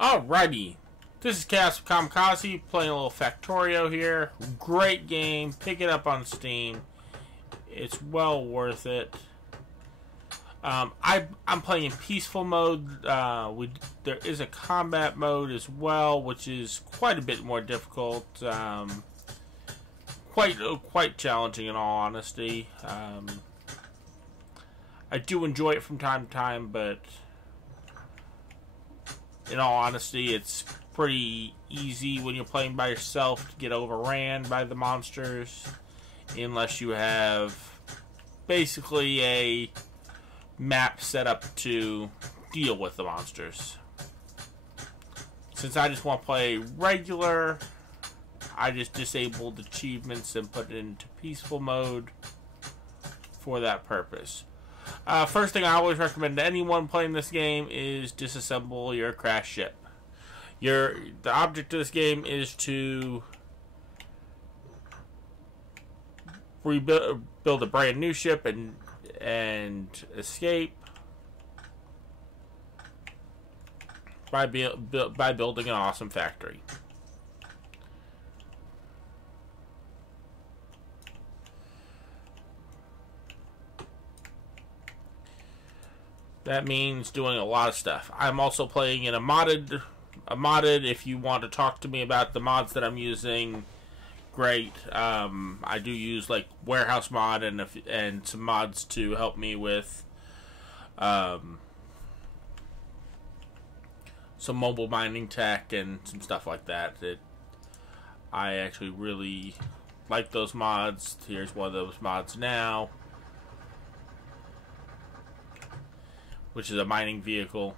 Alrighty, this is Chaos Kamikaze playing a little Factorio here. Great game, pick it up on Steam. It's well worth it. I'm playing in peaceful mode. There is a combat mode as well, which is quite a bit more difficult. Quite challenging in all honesty. I do enjoy it from time to time, but in all honesty, it's pretty easy when you're playing by yourself to get overran by the monsters, unless you have basically a map set up to deal with the monsters. Since I just want to play regular, I just disabled achievements and put it into peaceful mode for that purpose. First thing I always recommend to anyone playing this game is disassemble your crash ship. The object of this game is to build a brand new ship and escape by building an awesome factory. That means doing a lot of stuff. I'm also playing in a modded. If you want to talk to me about the mods that I'm using, great. I do use like warehouse mod and some mods to help me with some mobile mining tech and some stuff like that. I actually really like those mods. Here's one of those mods now, which is a mining vehicle.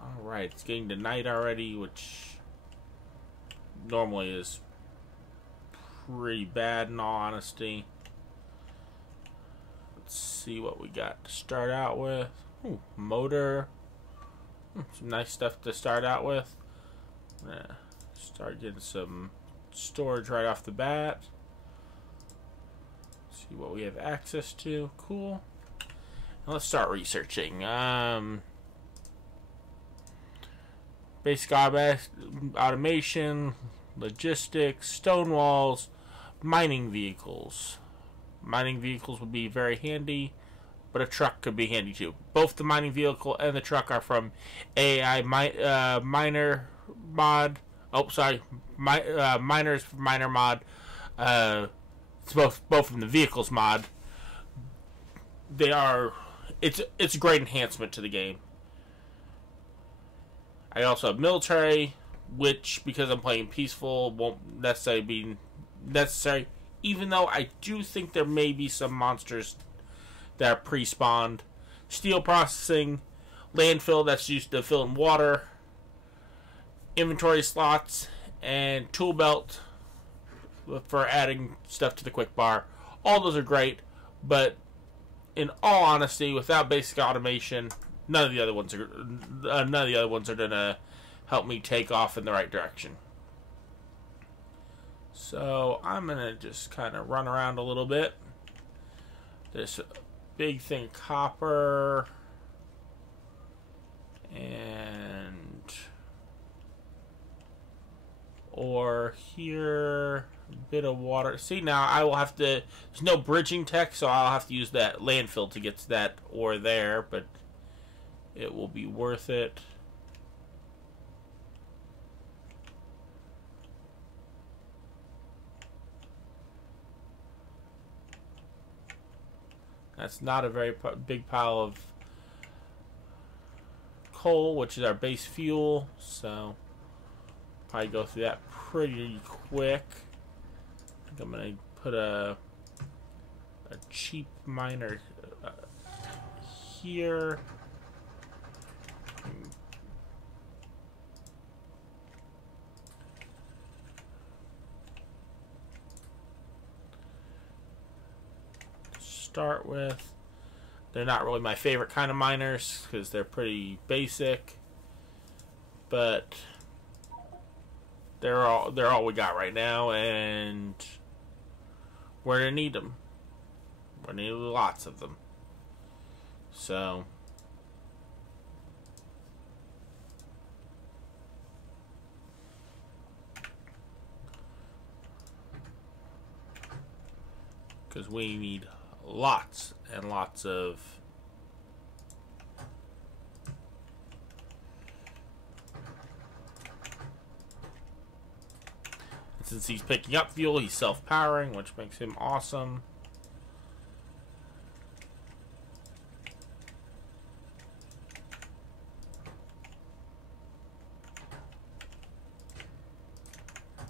Alright, it's getting to night already, which normally is pretty bad in all honesty. Let's see what we got to start out with. Ooh, motor. Some nice stuff to start out with. Start getting some storage right off the bat. See what we have access to. Cool. Now let's start researching. Basic automation, logistics, stone walls, mining vehicles. Mining vehicles would be very handy, but a truck could be handy too. Both the mining vehicle and the truck are from AI Miner mod. Oh, sorry, Miners Miner mod. It's both from the vehicles mod. It's a great enhancement to the game. I also have military, which, because I'm playing peaceful, won't necessarily be necessary, even though I do think there may be some monsters that are pre-spawned. Steel processing, landfill that's used to fill in water, inventory slots, and tool belt for adding stuff to the quick bar. All those are great, but in all honesty, without basic automation, none of the other ones are gonna help me take off in the right direction. So I'm gonna just kind of run around a little bit. There's a big thing of copper and ore here. A bit of water. See, now I will have to. There's no bridging tech, so I'll have to use that landfill to get to that ore there, but it will be worth it. That's not a very big pile of coal, which is our base fuel, so probably go through that pretty quick. I think I'm gonna put a cheap miner here. Start with. They're not really my favorite kind of miners because they're pretty basic, but they're all we got right now, and we're gonna need them. We need lots of them. So because we need lots and lots of since he's picking up fuel, he's self-powering, which makes him awesome.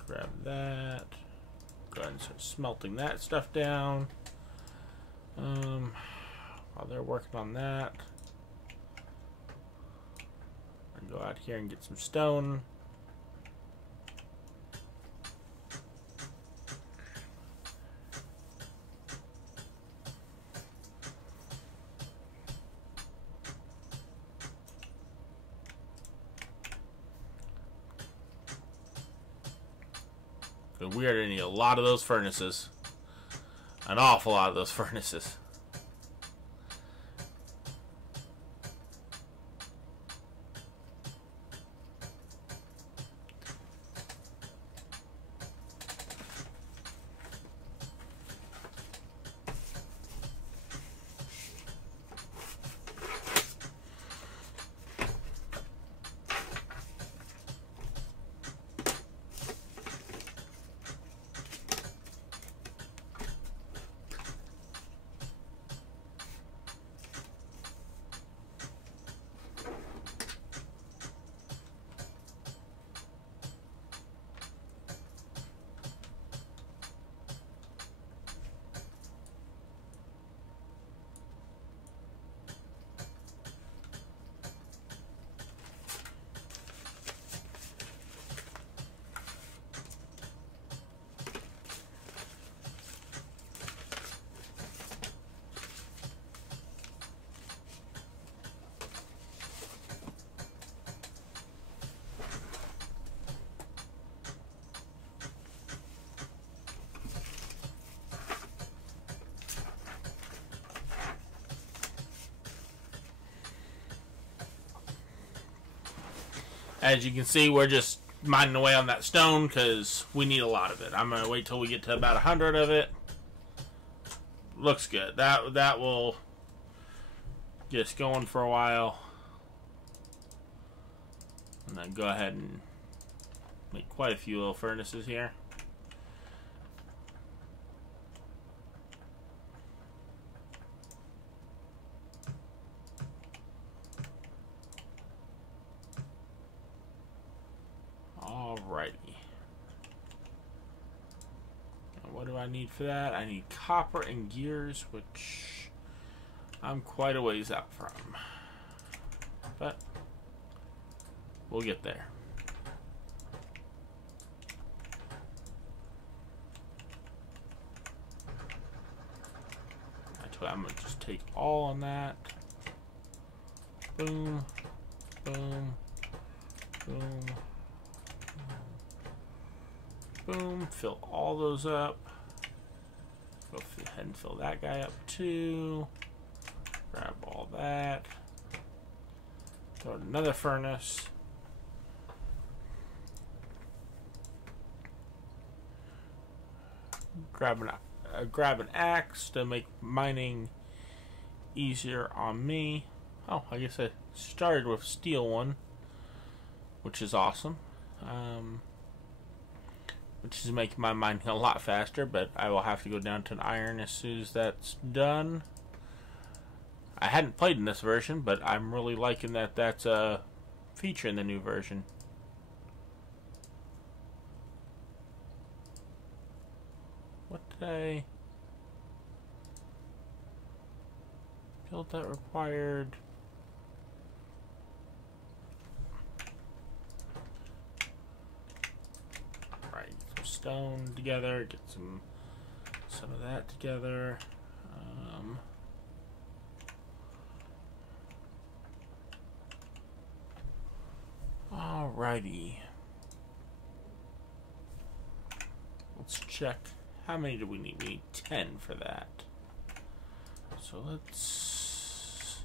Grab that. Go ahead and start smelting that stuff down. While they're working on that, I'll go out here and get some stone. We are going to need a lot of those furnaces. An awful lot of those furnaces. As you can see, we're just mining away on that stone because we need a lot of it. I'm going to wait till we get to about 100 of it. Looks good. That will get us going for a while. And then go ahead and make quite a few little furnaces here. Alrighty. And what do I need for that? I need copper and gears, which I'm quite a ways out from. But we'll get there. I'm going to just take all on that. Boom, boom, boom, boom. Fill all those up. Go ahead and fill that guy up too. Grab all that. Throw in another furnace. Grab an axe to make mining easier on me. Oh, I guess I started with steel one, which is awesome. Which is making my mining a lot faster, but I will have to go down to an iron as soon as that's done. I hadn't played in this version, but I'm really liking that that's a feature in the new version. What did I build that required? Right, some stone together, get some of that together. Alrighty. Let's check. How many do we need? We need 10 for that. So let's...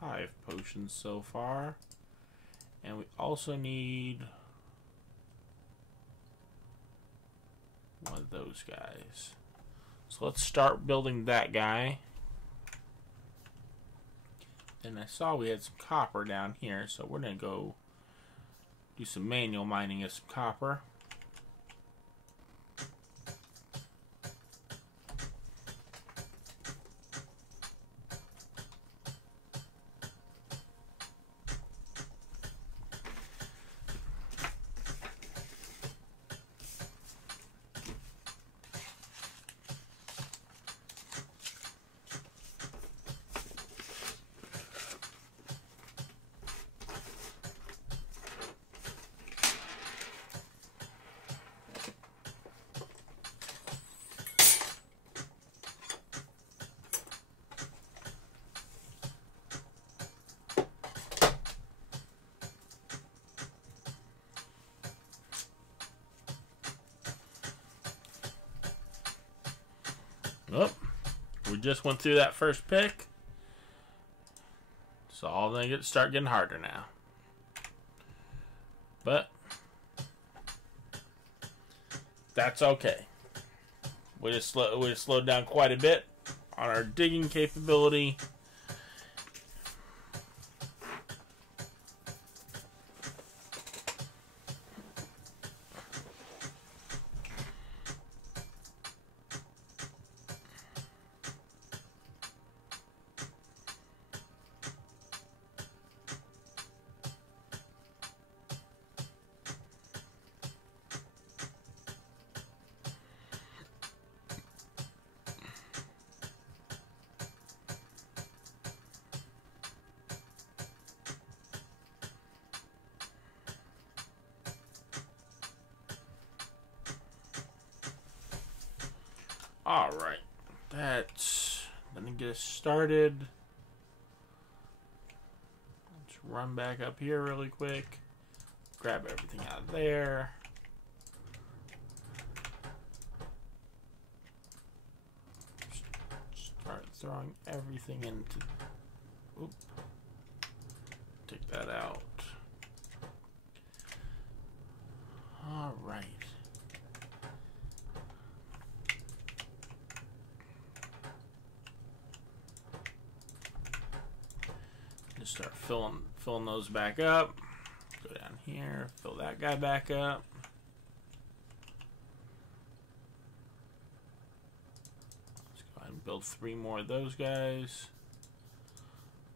five potions so far. And we also need one of those guys. So let's start building that guy. And I saw we had some copper down here, so we're going to go do some manual mining of some copper. Oh, we just went through that first pick. So all they start getting harder now. But that's okay. We just slowed down quite a bit on our digging capability. Alright, that's gonna get us started. Let's run back up here really quick. Grab everything out of there. Start throwing everything into... Oop. Take that out. Alright. Just start filling those back up. Go down here, fill that guy back up. Let's go ahead and build 3 more of those guys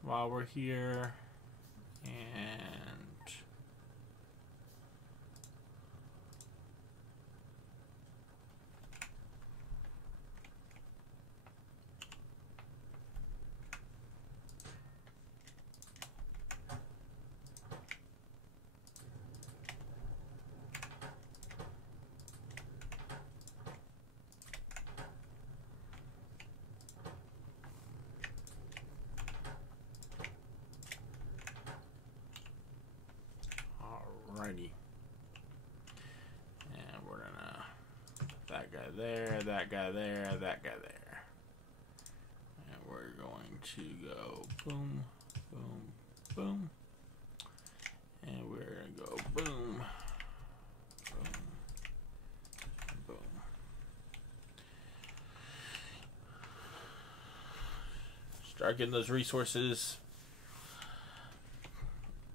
while we're here. And alrighty. And we're gonna that guy there, that guy there, that guy there. And we're going to go boom, boom, boom. And we're gonna go boom, boom, boom. Start getting those resources.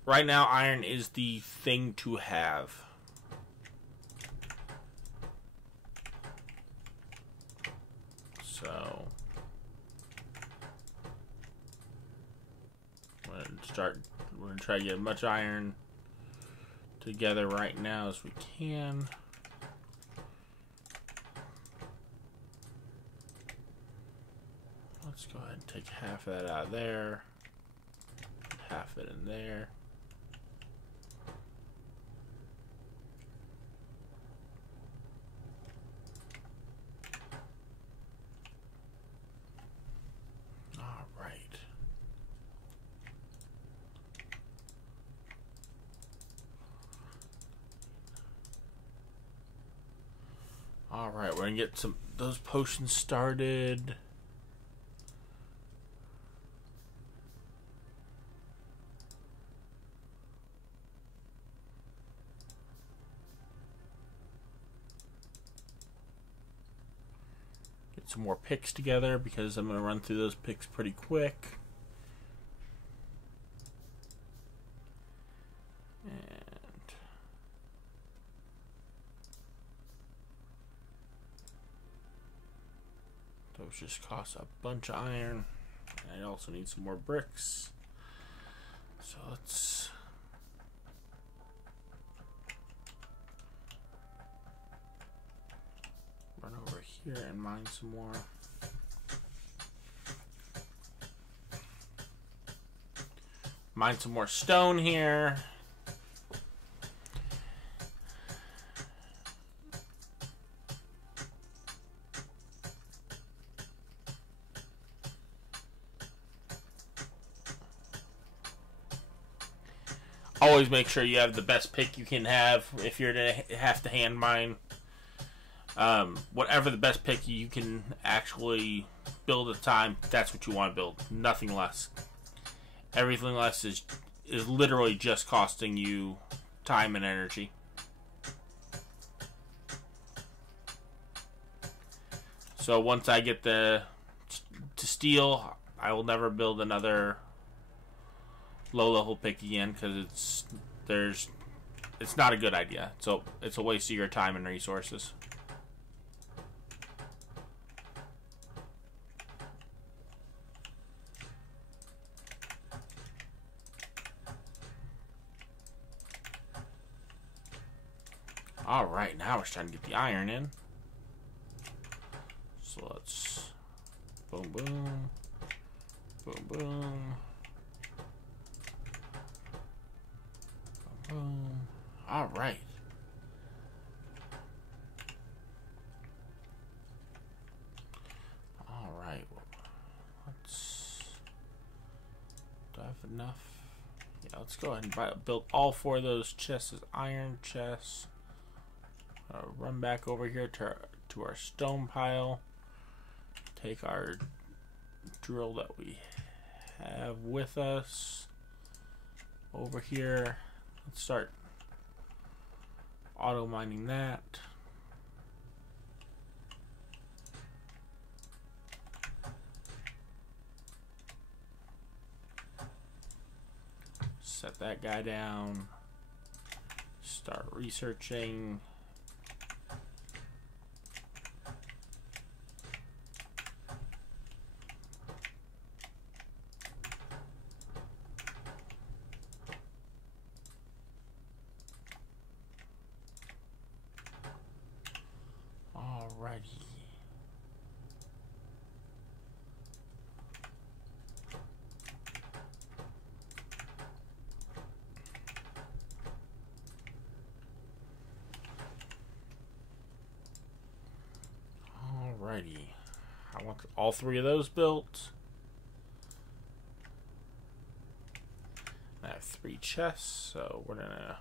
Right now, iron is the thing to have. So we're gonna try to get as much iron together right now as we can. Let's go ahead and take half of that out of there, half it in there. Alright, we're gonna get those potions started. Get some more picks together because I'm gonna run through those picks pretty quick. Those just cost a bunch of iron. I also need some more bricks. So let's run over here and mine some more. Mine some more stone here. Always make sure you have the best pick you can have if you're to have to hand mine. Whatever the best pick you can actually build at the time, that's what you want to build. Nothing less. Everything less is literally just costing you time and energy. So once I get to steel, I will never build another low-level pick again because it's not a good idea. So it's a waste of your time and resources. All right, now we're starting to get the iron in. So let's boom, boom, boom, boom. All right. All right. Let's. Do I have enough? Yeah. Let's go ahead and build all 4 of those chests as iron chests. Run back over here to our stone pile. Take our drill that we have with us over here. Let's start auto mining that. Set that guy down. Start researching. Alrighty. I want all 3 of those built. I have 3 chests, so we're gonna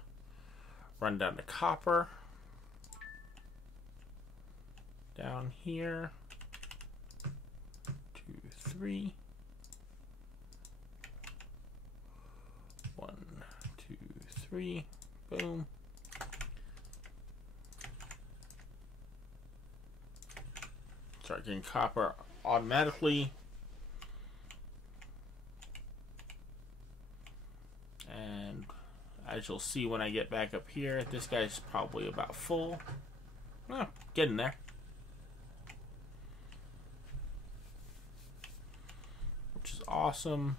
run down to copper. Down here. 2, 3. 1, 2, 3. Boom. Start getting copper automatically. And as you'll see when I get back up here, this guy's probably about full. Oh, getting there. Which is awesome.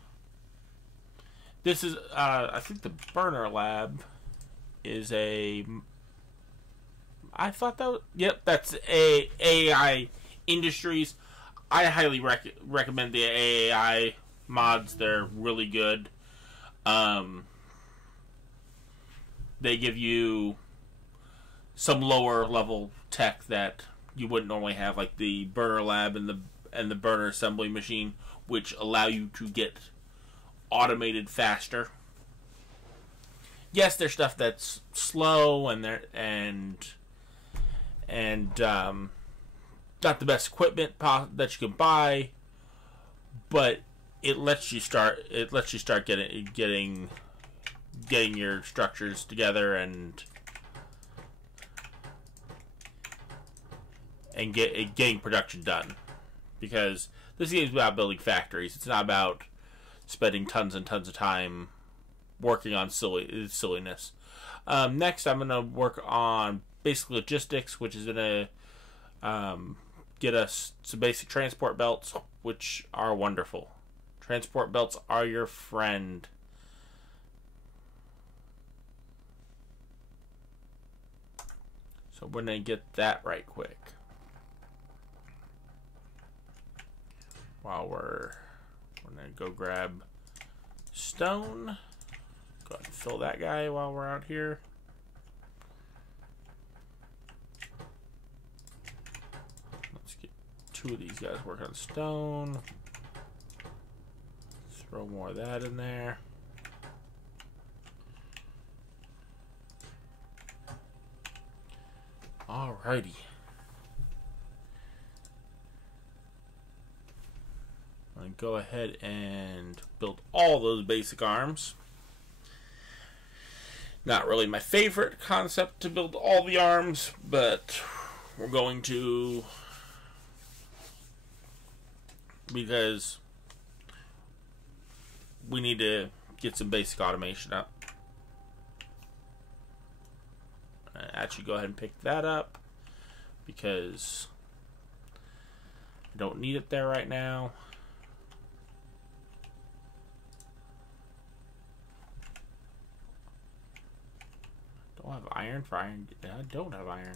This is, I think the burner lab is a... I thought that was, yep, that's a AI Industries. I highly recommend the AI mods. They're really good. They give you some lower level tech that you wouldn't normally have, like the burner lab and the burner assembly machine, which allow you to get automated faster. Yes, there's stuff that's slow and not the best equipment that you can buy, but it lets you start. It lets you start getting your structures together and getting production done. Because this game is about building factories. It's not about spending tons and tons of time working on silliness. Next, I'm going to work on basic logistics, which is going to get us some basic transport belts, which are wonderful. Transport belts are your friend. So we're going to get that right quick. While we're going to go grab stone. Go ahead and fill that guy while we're out here. Let's get 2 of these guys working on stone. Let's throw more of that in there. Alrighty. I'm going to go ahead and build all those basic arms. Not really my favorite concept to build all the arms, but we're going to, because we need to get some basic automation up. Actually, go ahead and pick that up because I don't need it there right now. Don't have iron for iron. I don't have iron.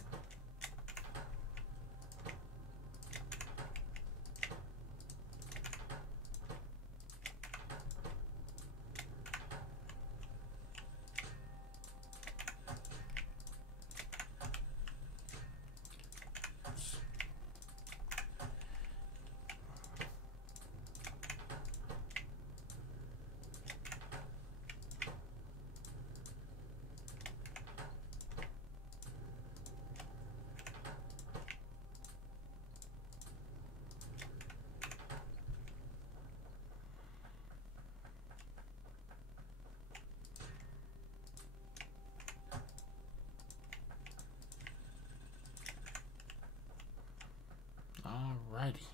Alrighty.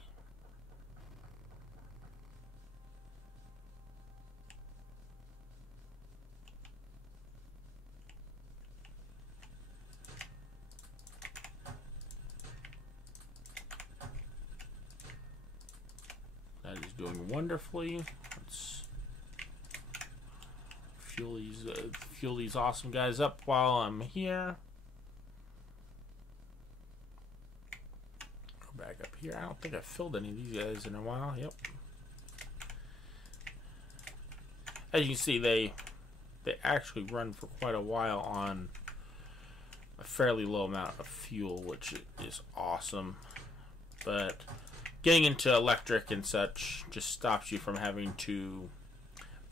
That is doing wonderfully. Let's fuel these awesome guys up while I'm here. Back up here. I don't think I've filled any of these guys in a while. Yep. As you can see, they actually run for quite a while on a fairly low amount of fuel, which is awesome. But getting into electric and such just stops you from having to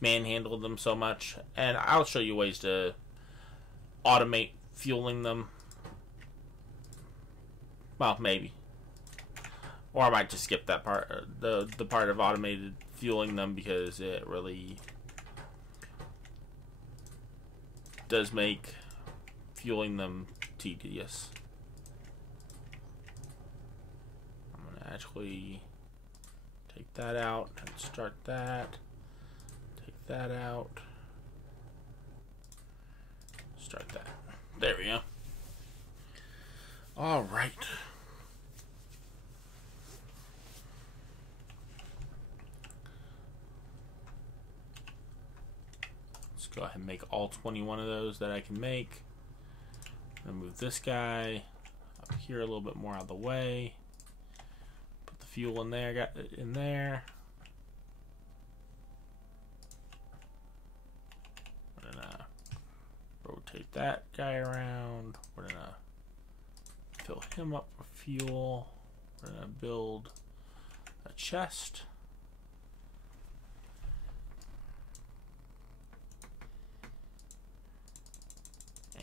manhandle them so much. And I'll show you ways to automate fueling them. Well, maybe. Or I might just skip that part, the part of automated fueling them, because it really does make fueling them tedious. I'm going to actually take that out and start that. Take that out. Start that. There we go. All right. Go ahead and make all 21 of those that I can make. I'm gonna move this guy up here a little bit more out of the way. Put the fuel in there. Got it in there. We're gonna rotate that guy around. We're gonna fill him up with fuel. We're gonna build a chest.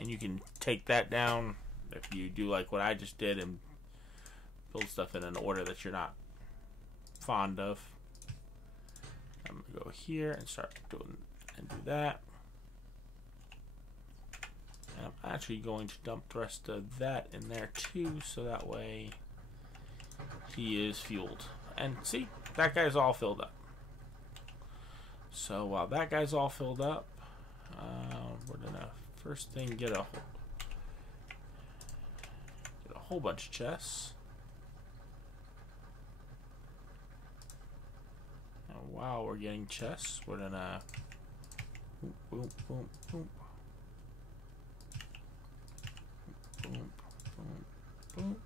And you can take that down if you do like what I just did and build stuff in an order that you're not fond of. I'm gonna go here and start doing and do that. And I'm actually going to dump the rest of that in there too, so that way he is fueled. And see, that guy's all filled up. So while that guy's all filled up, we're gonna first thing get a whole bunch of chests. And while we're getting chests, we're gonna boom, boom, boom, boom, boom, boom, boom.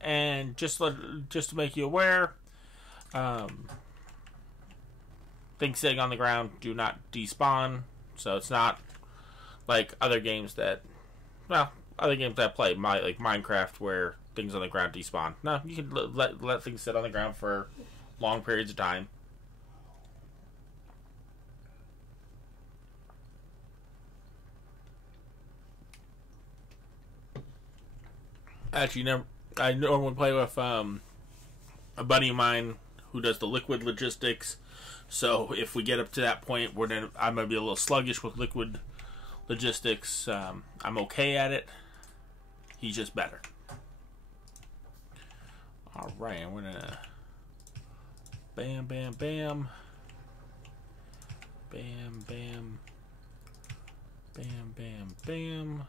And just to make you aware, things sitting on the ground do not despawn. So it's not like other games that, well, other games that I play, like Minecraft, where things on the ground despawn. No, you can let things sit on the ground for long periods of time. Actually, I normally play with a buddy of mine who does the liquid logistics. So if we get up to that point, I'm gonna be a little sluggish with liquid logistics. I'm okay at it. He's just better. All right, I'm gonna bam, bam, bam, bam, bam, bam, bam, bam.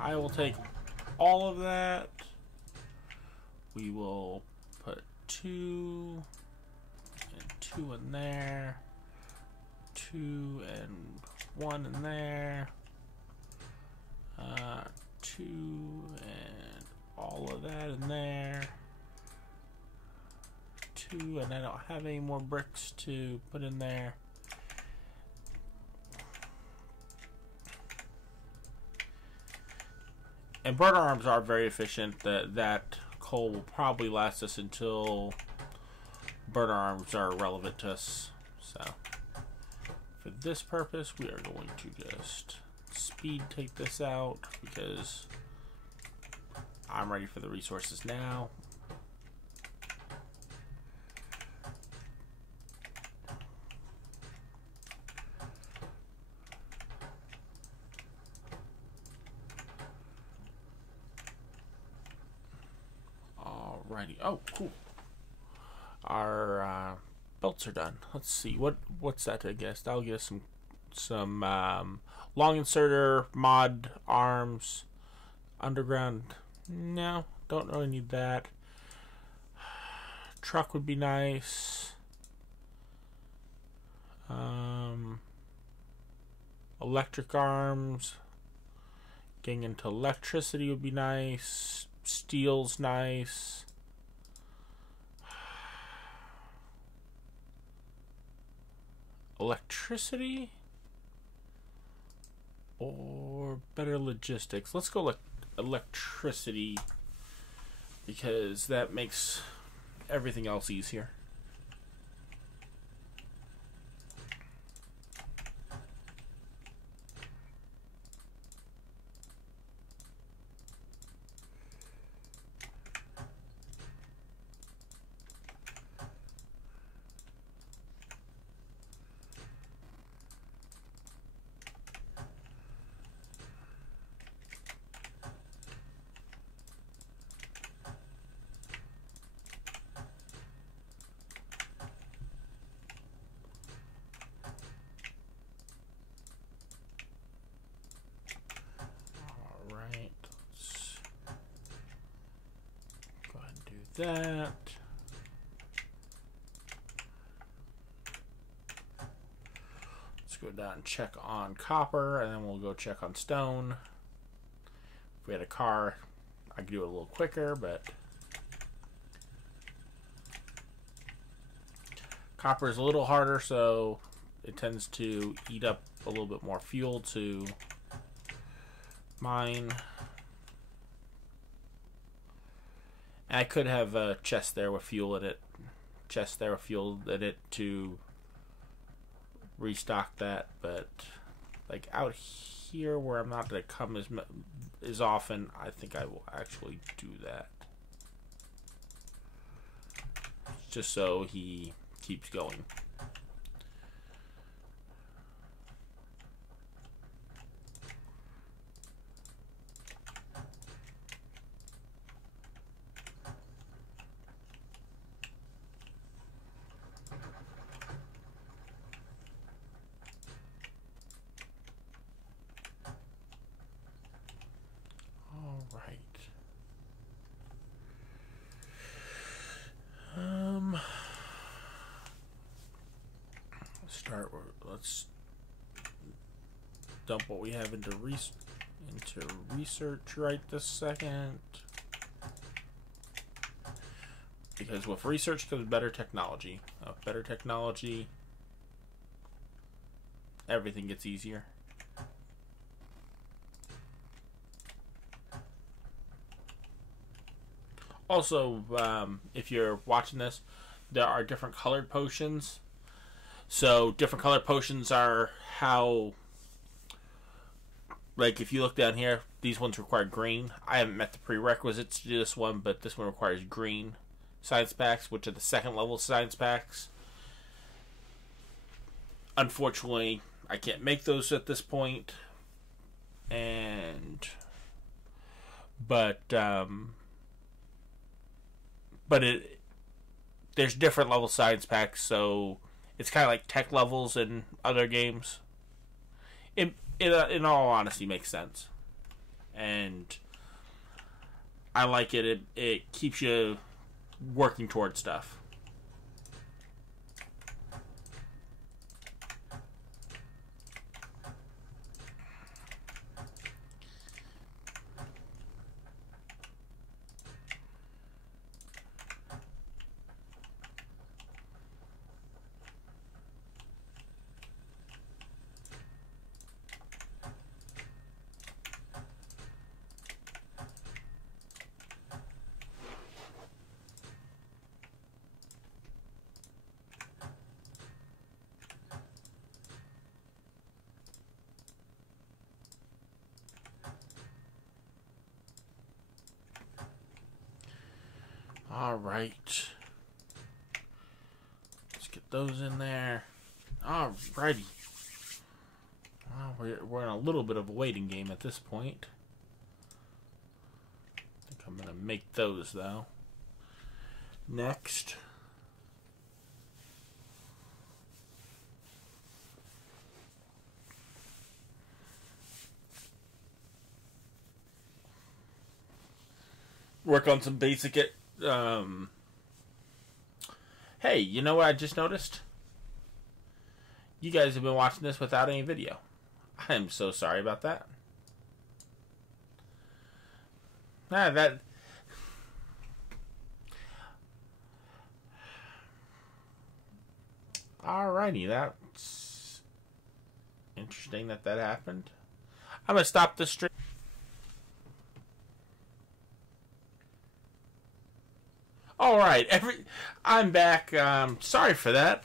I will take all of that. We will put 2 and 2 in there, 2 and 1 in there, 2 and all of that in there, 2, and I don't have any more bricks to put in there. And burner arms are very efficient. That coal will probably last us until burner arms are relevant to us. So for this purpose, we are going to just speed take this out because I'm ready for the resources now. Alrighty. Oh, cool. Our belts are done. Let's see. What's that? I guess that'll get us some long inserter mod arms. Underground. No, don't really need that. Truck would be nice. Electric arms. Getting into electricity would be nice. Steel's nice. Electricity or better logistics. Let's go electricity because that makes everything else easier. That. Let's go down and check on copper, and then we'll go check on stone. If we had a car, I could do it a little quicker, but copper is a little harder, so it tends to eat up a little bit more fuel to mine. I could have a chest there with fuel in it. Chest there with fuel in it to restock that, but like out here where I'm not going to come as often, I think I will actually do that. Just so he keeps going. All right. Let's dump what we have into research right this second. Because with research comes better technology. Better technology, everything gets easier. Also, if you're watching this, there are different colored potions. So different colored potions are how, like if you look down here, these ones require green. I haven't met the prerequisites to do this one, but this one requires green science packs, which are the second level science packs. Unfortunately, I can't make those at this point. But there's different level science packs, so it's kind of like tech levels in other games. In all honesty, makes sense, and I like it. It keeps you working towards stuff. Alright. Let's get those in there. Alrighty. Well, we're in a little bit of a waiting game at this point. I think I'm going to make those, though. Next. Work on some basic... Hey, you know what I just noticed? You guys have been watching this without any video. I am so sorry about that. Alrighty, that's interesting that happened. I'm gonna stop the stream. Alright, I'm back. Sorry for that.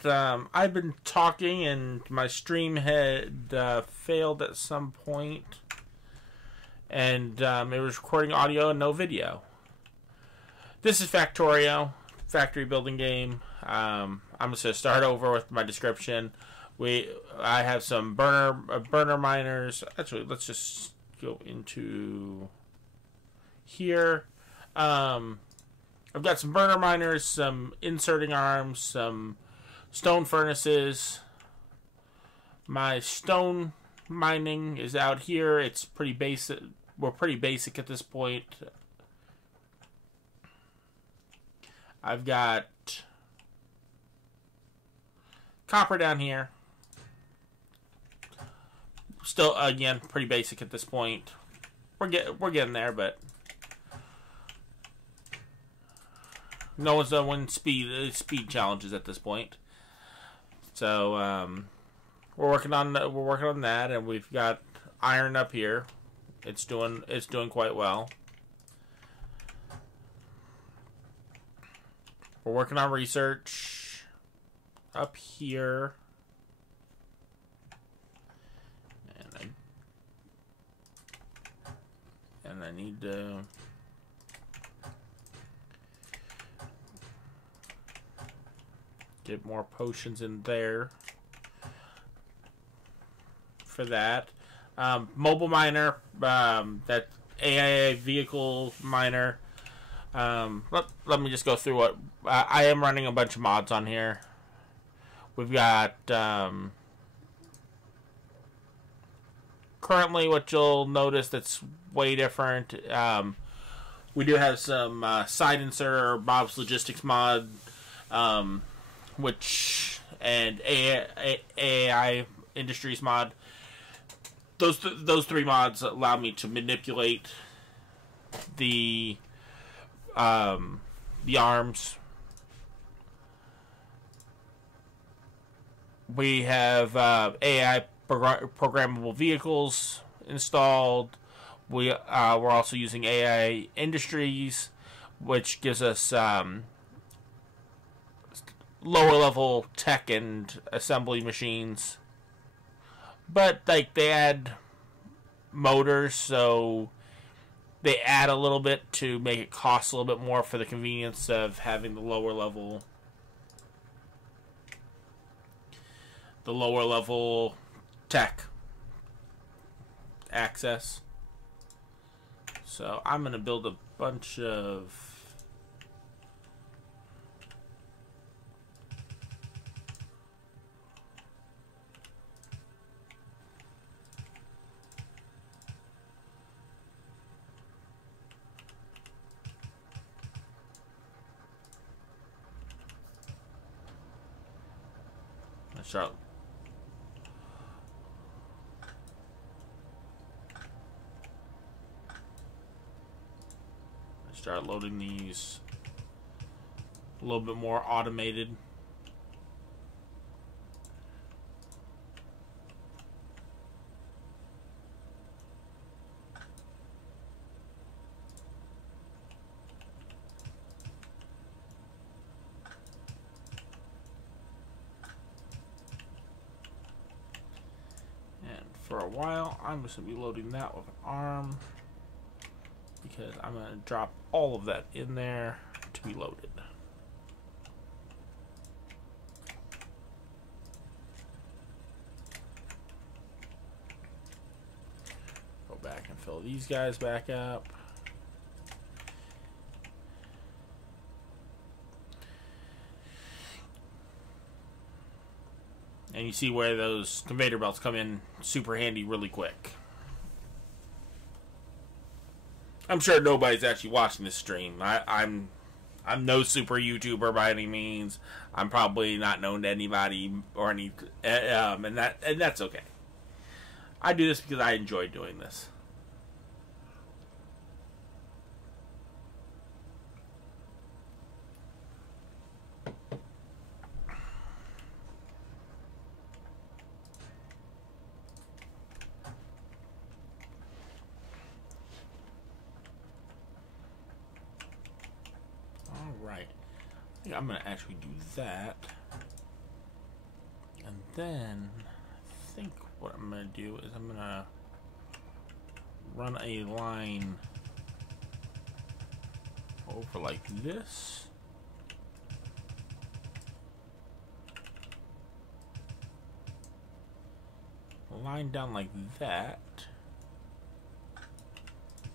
I've been talking and my stream had failed at some point. And it was recording audio and no video. This is Factorio, factory building game. I'm just going to start over with my description. I have some burner miners. Actually, let's just go into here. I've got some burner miners, some inserting arms, some stone furnaces. My stone mining is out here. It's pretty basic. We're pretty basic at this point. I've got copper down here. Still, again, pretty basic at this point. We're getting there, but no one's done winning speed challenges at this point. So we're working on that, and we've got iron up here. It's doing quite well. We're working on research up here. And I need to get more potions in there for that. Mobile miner, that AI vehicle miner. Let me just go through what I am running a bunch of mods on here. We've got currently what you'll notice that's way different. We do have some side inserter Bob's Logistics mod, which and AI Industries mod. Those three mods allow me to manipulate the arms. We have AI programmable vehicles installed. We're also using AI Industries, which gives us lower level tech and assembly machines. But like they add motors, so they add a little bit to make it cost a little bit more for the convenience of having the lower level tech access. So I'm going to build a bunch of start loading these a little bit more automated. And for a while, I'm just going to be loading that with an arm, because I'm going to drop all of that in there to be loaded. Go back and fill these guys back up. And you see where those conveyor belts come in super handy really quick. I'm sure nobody's actually watching this stream. I'm no super YouTuber by any means. I'm probably not known to anybody or any, and that's okay. I do this because I enjoy doing this. Alright. I think I'm going to actually do that. And then, I think what I'm going to do is I'm going to run a line over like this. A line down like that.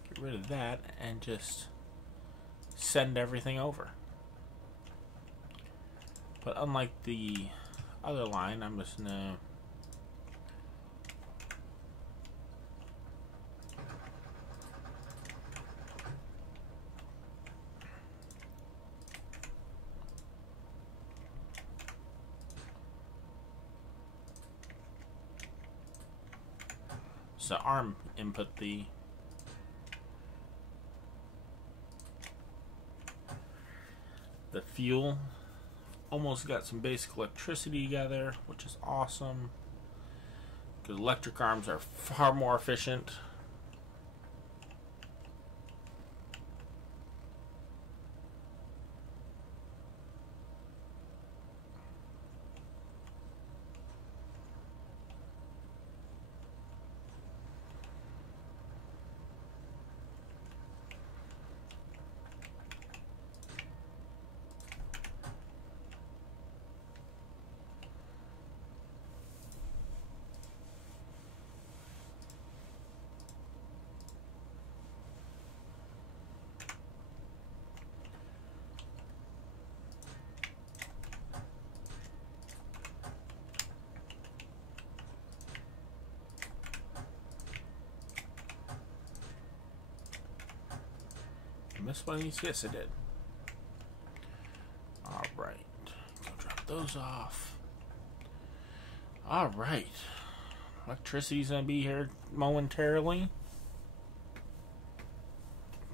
Get rid of that and just send everything over. But unlike the other line, I'm just gonna ARM input the fuel. Almost got some basic electricity together, which is awesome, because electric arms are far more efficient. miss one of these? Yes, I did. Alright. Go drop those off. Alright. Electricity's gonna be here momentarily.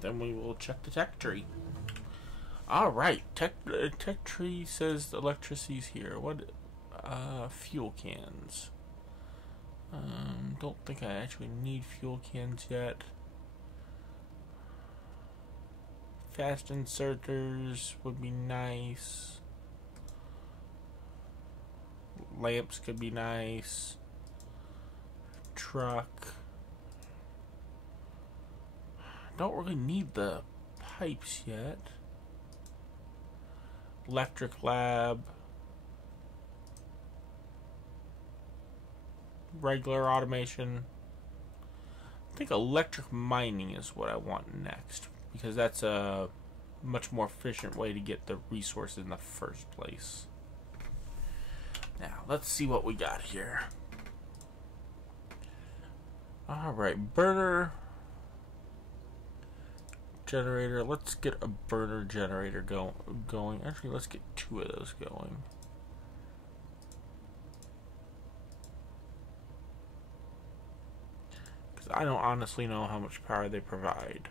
Then we will check the tech tree. Alright. Tech tree says the electricity's here. What? Fuel cans. Don't think I actually need fuel cans yet. Fast inserters would be nice. Lamps could be nice. Truck. Don't really need the pipes yet. Electric lab. Regular automation. I think electric mining is what I want next, because that's a much more efficient way to get the resources in the first place. Now, let's see what we got here. Alright, burner generator. Let's get a burner generator going. Actually, let's get 2 of those going. Because I don't honestly know how much power they provide.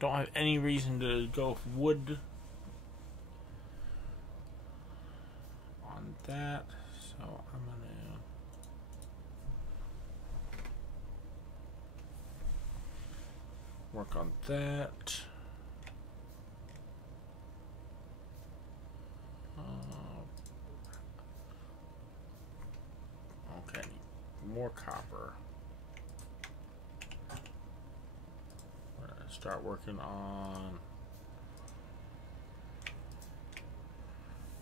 Don't have any reason to go with wood on that, so I'm gonna work on that. Okay, more copper. Start working on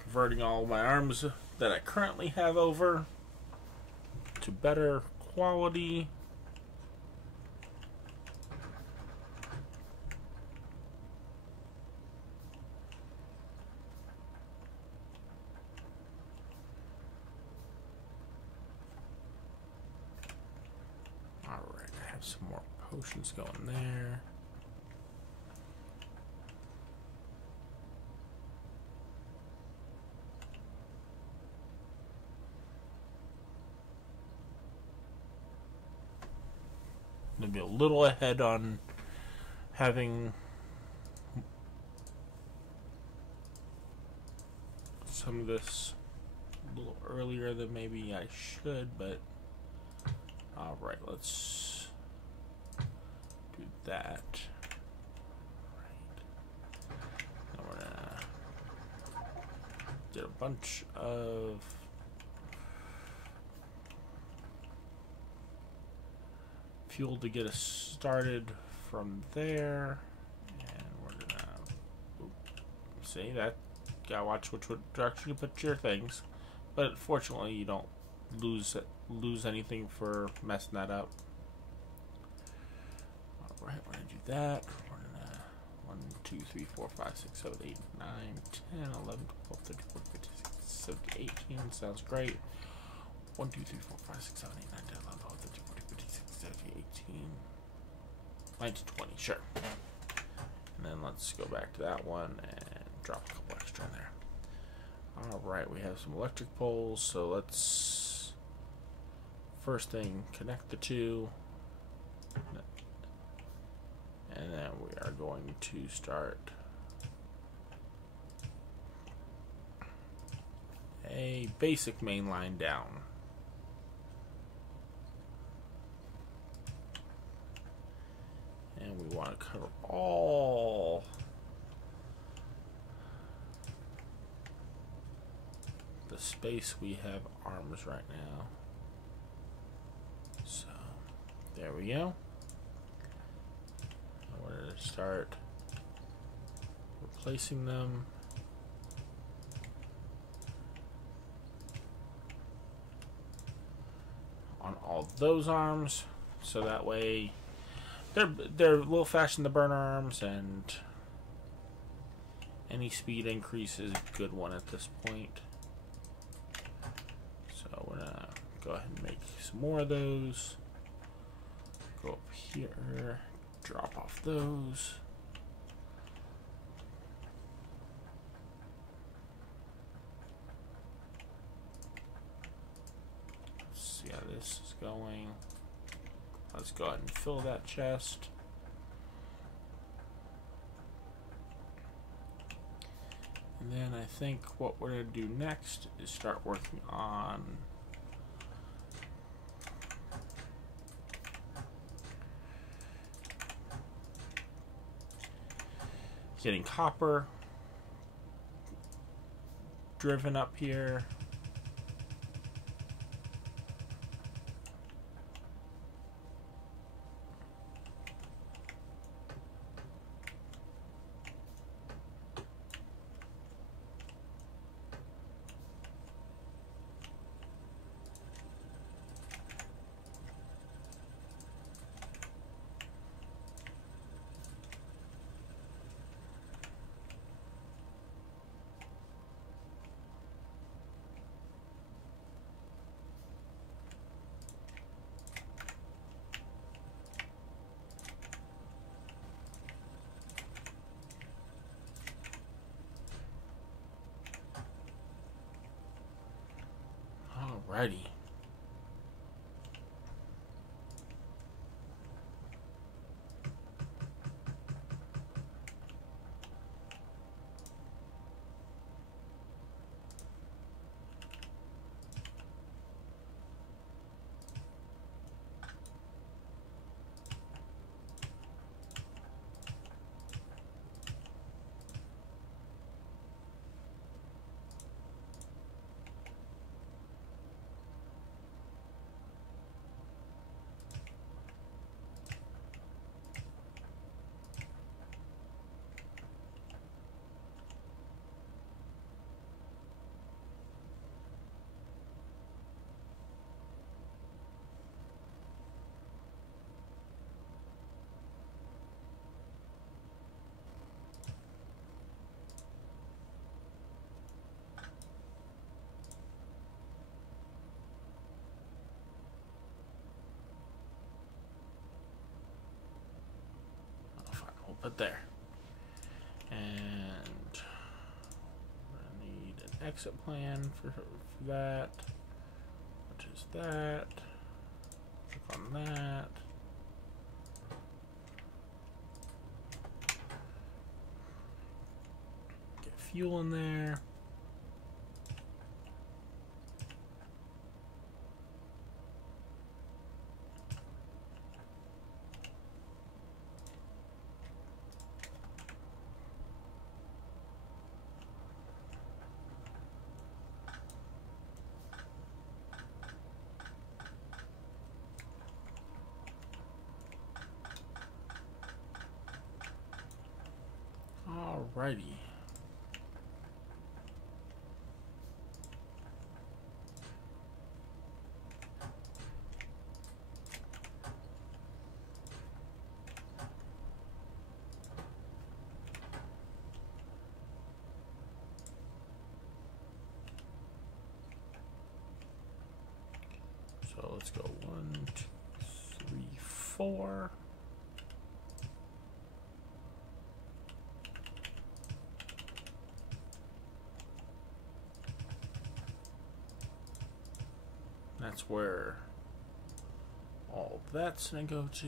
converting all my arms that I currently have over to better quality. Alright, I have some more potions going there. Maybe a little ahead on having some of this a little earlier than maybe I should, but alright, let's do that. Right. Now we're gonna get a bunch of fuel to get us started from there, and we're gonna see that. Gotta watch which direction you put your things, but fortunately you don't lose anything for messing that up. All right, we're gonna do that. We're gonna 1, 2, 3, 4, 5, 6, 7, 8, 9, 10, 11, 12, 13, 14, 15, 16, 17, 18. Sounds great. 1, 2, 3, 4, 5, 6, 7, 8, 9, 10, 11, 12, 13, 14, 15, 16, 17, 18, 19, 20, sure. And then let's go back to that one and drop a couple extra in there. Alright, we have some electric poles, so let's first thing connect the two. And then we are going to start a basic main line down. And we want to cover all the space we have arms right now. So there we go. We're going to start replacing them. On all those arms, so that way they're a little faster than the burner arms, and Any speed increase is a good one at this point. So we're gonna go ahead and make some more of those. Go up here, drop off those. Let's see how this is going. Let's go ahead and fill that chest. And then I think what we're going to do next is start working on getting copper driven up here. Alrighty. Put there. And I need an exit plan for that, which is that. Click on that. Get fuel in there. Alrighty. So let's go 1, 2, 3, 4. That's where all that's gonna go to.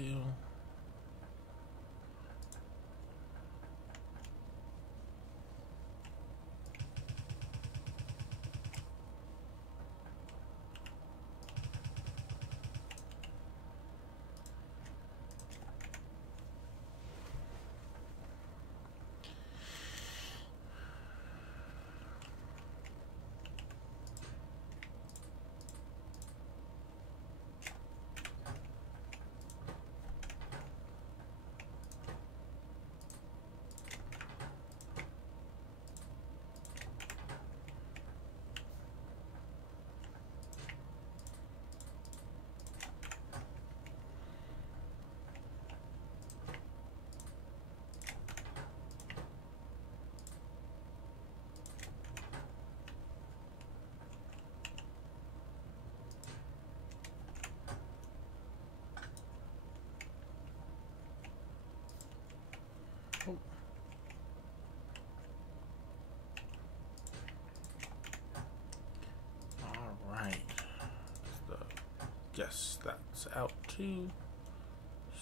Yes, that's out too.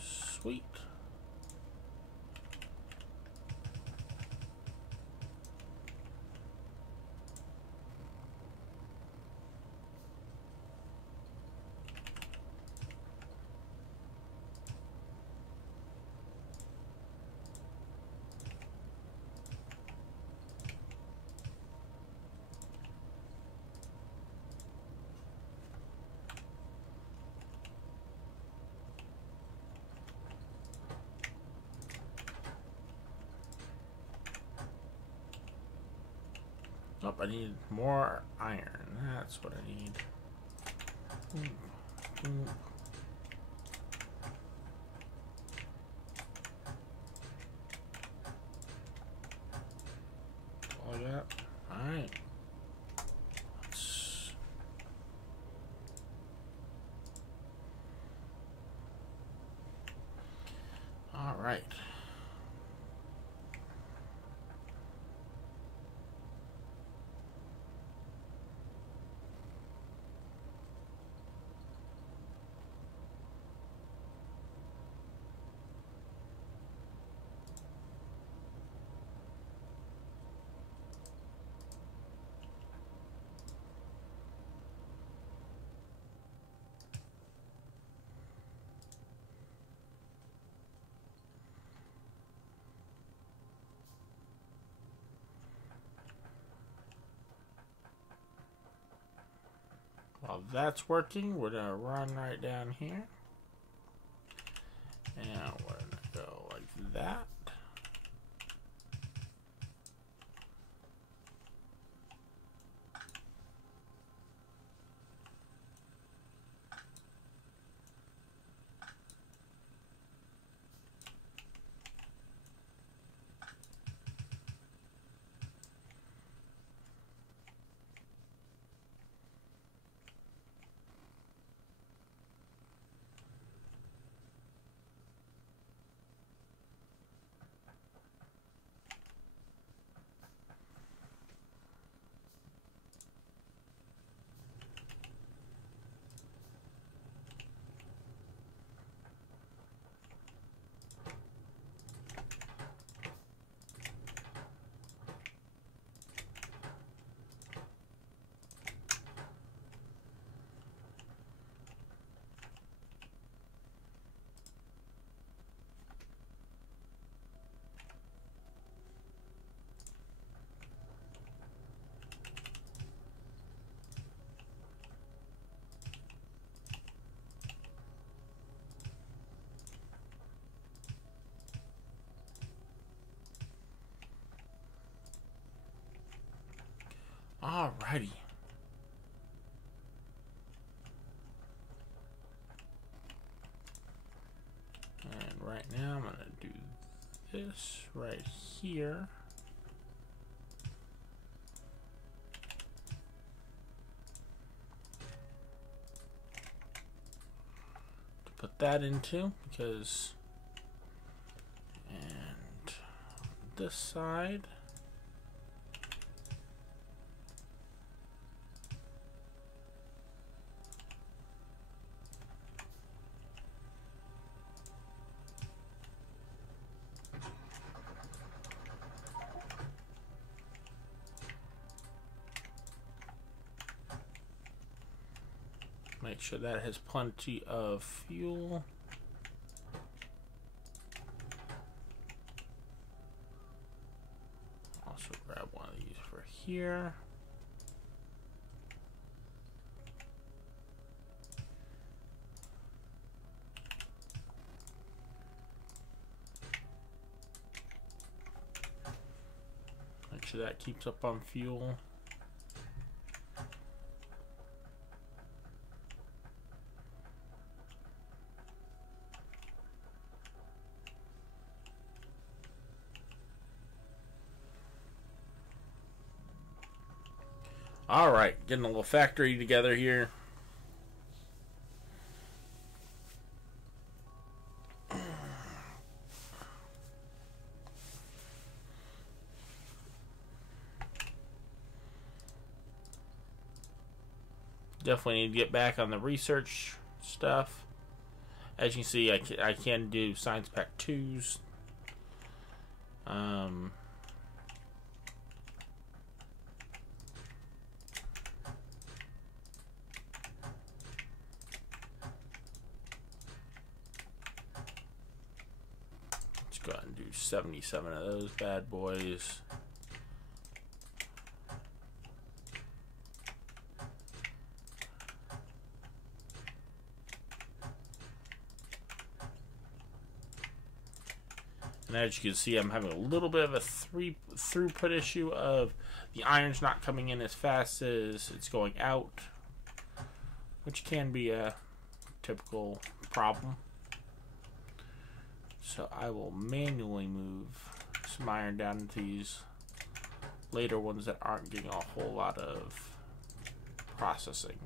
Sweet. Oh, I need more iron. That's what I need. All I got. All right. All right. While that's working, we're gonna run right down here. And we're gonna go like that. Alrighty. And right now I'm gonna do this right here. To put that into, because, and this side. Make sure that has plenty of fuel. Also grab one of these for here. Make sure that keeps up on fuel. Alright, getting a little factory together here. Definitely need to get back on the research stuff. As you can see, I can do Science Pack 2s. Let's go ahead and do 77 of those bad boys. And as you can see, I'm having a little bit of a throughput issue of the iron's not coming in as fast as it's going out, which can be a typical problem. So I will manually move some iron down into these later ones that aren't getting a whole lot of processing.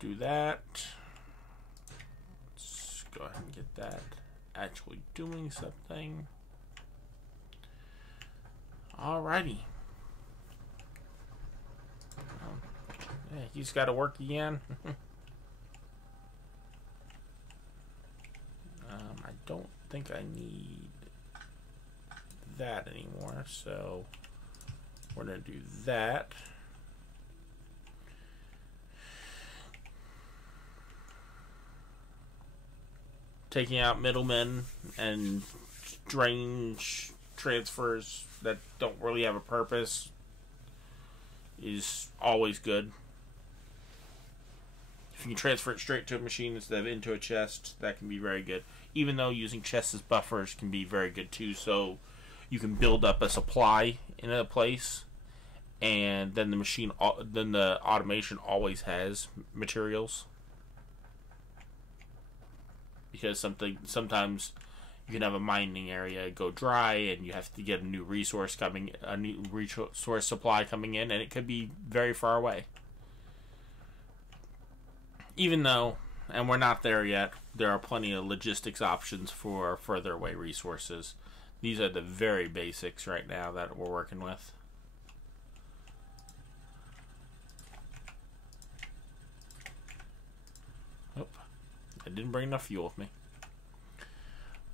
Do that. Let's go ahead and get that actually doing something. Alrighty. Yeah, he's got to work again. I don't think I need that anymore, so we're gonna do that. Taking out middlemen and strange transfers that don't really have a purpose is always good. If you can transfer it straight to a machine instead of into a chest, that can be very good. Even though using chests as buffers can be very good too, so you can build up a supply in a place, and then the automation always has materials. Because sometimes you can have a mining area go dry, and you have to get a new resource supply coming in, and it could be very far away. Even though, and we're not there yet, there are plenty of logistics options for further away resources. These are the very basics right now that we're working with. I didn't bring enough fuel with me.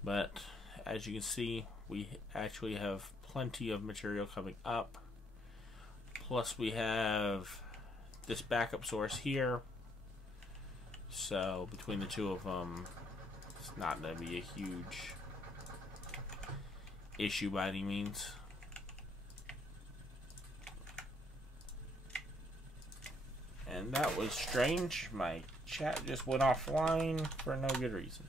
But as you can see, we actually have plenty of material coming up. Plus we have this backup source here. So between the two of them, it's not going to be a huge issue by any means. And that was strange. My chat just went offline for no good reason.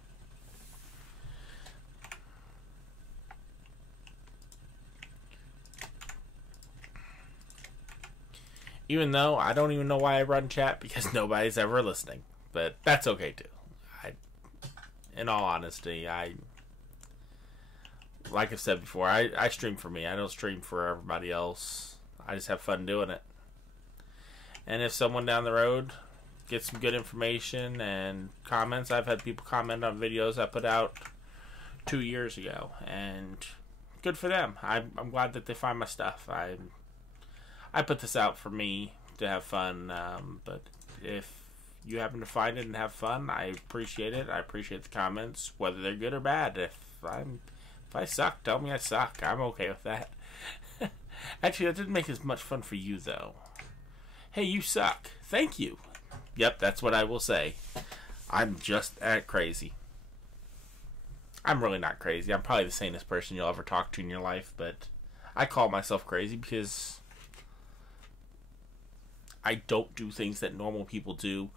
Even though I don't even know why I run chat, because nobody's ever listening. But that's okay too. In all honesty, like I've said before, I stream for me. I don't stream for everybody else. I just have fun doing it. And if someone down the road gets some good information and comments, I've had people comment on videos I put out 2 years ago, and good for them. I'm glad that they find my stuff. I put this out for me to have fun, but if you happen to find it and have fun, I appreciate it. I appreciate the comments, whether they're good or bad. If I suck, tell me I suck. I'm okay with that. Actually, that didn't make as much fun for you, though. Hey, you suck. Thank you. Yep, that's what I will say. I'm just crazy. I'm really not crazy. I'm probably the sanest person you'll ever talk to in your life, but I call myself crazy because I don't do things that normal people do.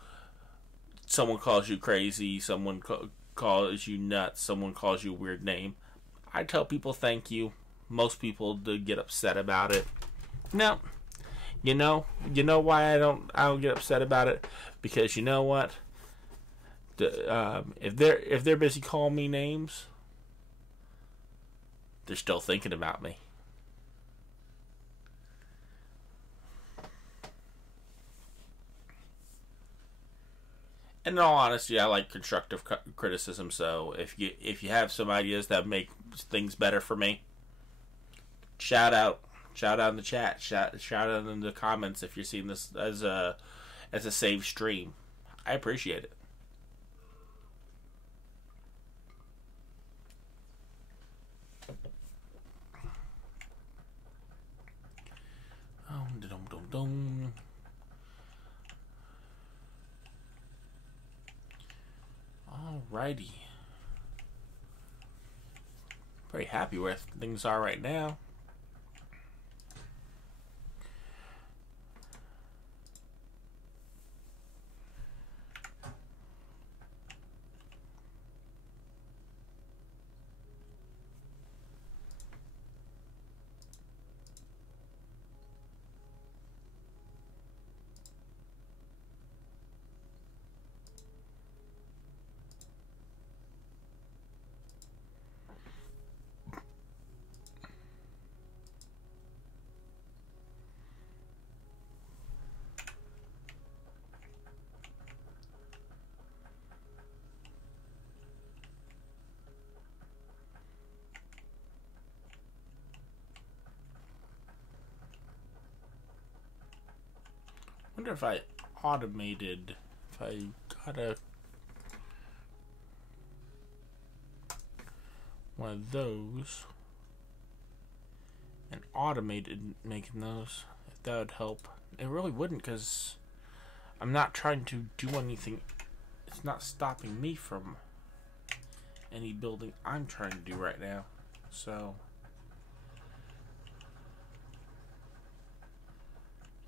Someone calls you crazy, someone calls you nuts, someone calls you a weird name. I tell people thank you. Most people do get upset about it. No. You know why I don't get upset about it? Because you know what? If they're busy calling me names, they're still thinking about me. in all honesty, I like constructive criticism. So if you have some ideas that make things better for me, shout out in the chat, shout out in the comments if you're seeing this as a saved stream. I appreciate it. Alrighty. Very happy where things are right now. I wonder if I automated, if I got one of those and automated making those, if that would help. It really wouldn't, because I'm not trying to do anything. It's not stopping me from any building I'm trying to do right now. So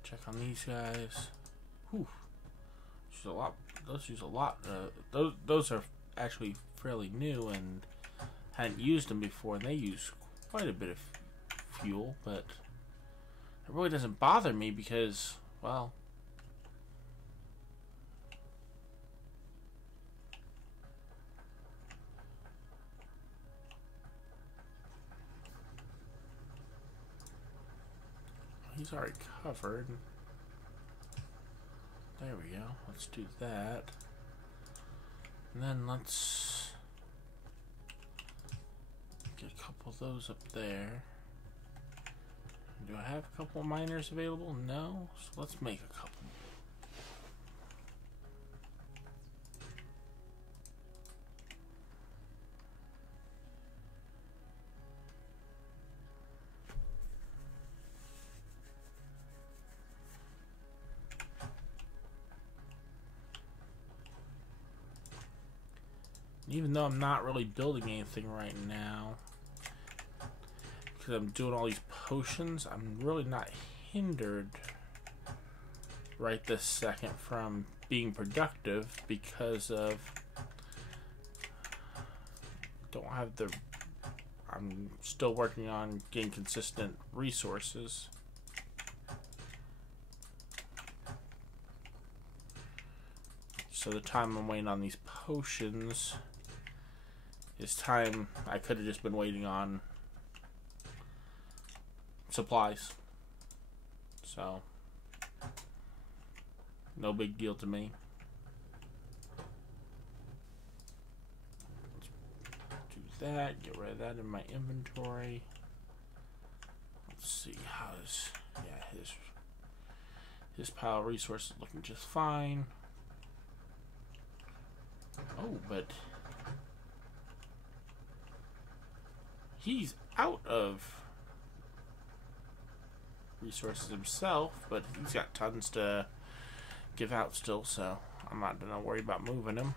check on these guys. Whew. Use a lot. Those use a lot. Those are actually fairly new and hadn't used them before, and they use quite a bit of fuel. But it really doesn't bother me because, well, he's already covered. There we go. Let's do that. And then let's get a couple of those up there. Do I have a couple of miners available? No. So let's make a couple. Even though I'm not really building anything right now, because I'm doing all these potions, I'm really not hindered right this second from being productive because of I'm still working on getting consistent resources. So the time I'm waiting on these potions is time I could have just been waiting on supplies. So no big deal to me. Let's do that, get rid of that in my inventory. Let's see, how's, yeah, his pile of resources looking just fine. Oh, but he's out of resources himself, but he's got tons to give out still, so I'm not gonna worry about moving him.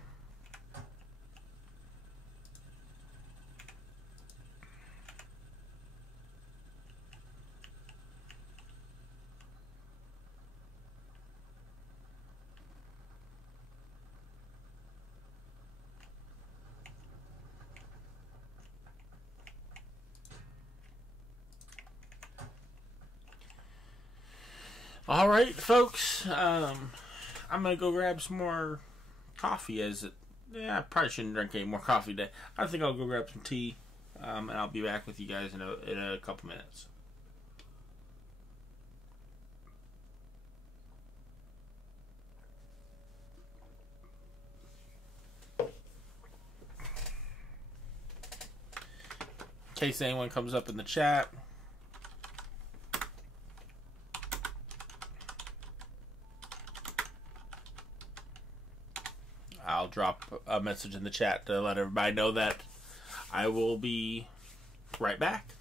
All right, folks. I'm gonna go grab some more coffee. I probably shouldn't drink any more coffee today. I think I'll go grab some tea, and I'll be back with you guys in a couple minutes. case anyone comes up in the chat. I'll drop a message in the chat to let everybody know that I will be right back.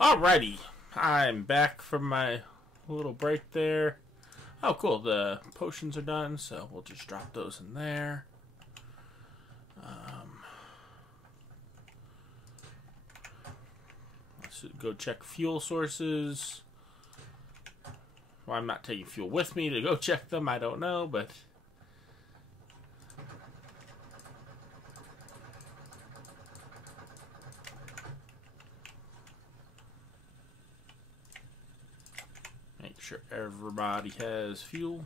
Alrighty, I'm back from my little break there. Oh, cool, the potions are done, so we'll just drop those in there. Let's go check fuel sources. Well, I'm not taking fuel with me to go check them, I don't know, but... Make sure everybody has fuel.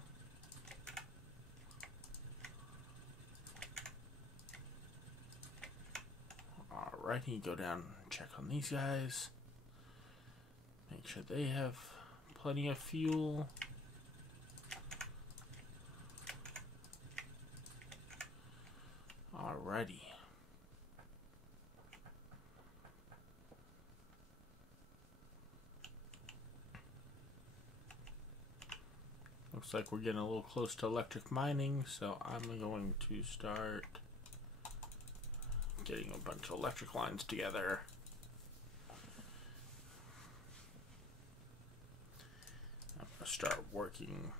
Alrighty, go down and check on these guys. Make sure they have plenty of fuel. Alrighty. Looks like we're getting a little close to electric mining, so I'm going to start getting a bunch of electric lines together. I'm going to start working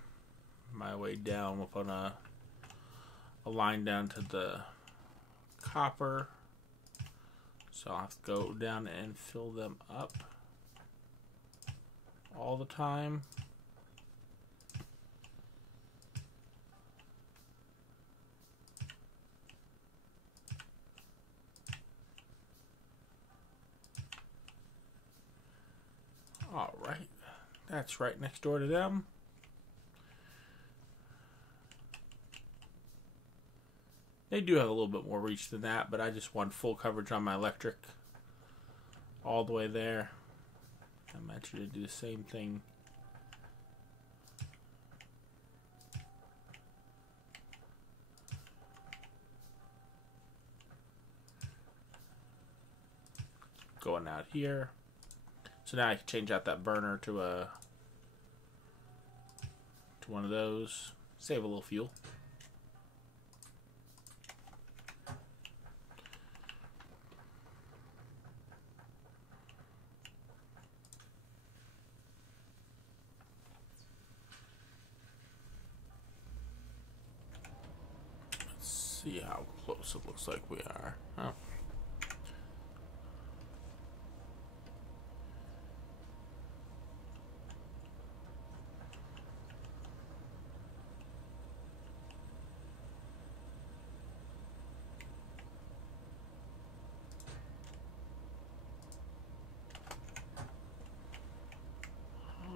my way down. We'll put a line down to the copper, so I'll have to go down and fill them up all the time. Alright, that's right next door to them. They do have a little bit more reach than that, but I just want full coverage on my electric all the way there. I'm actually going to do the same thing. Going out here. So now I can change out that burner to one of those. Save a little fuel. Let's see how close it looks like we are. Oh.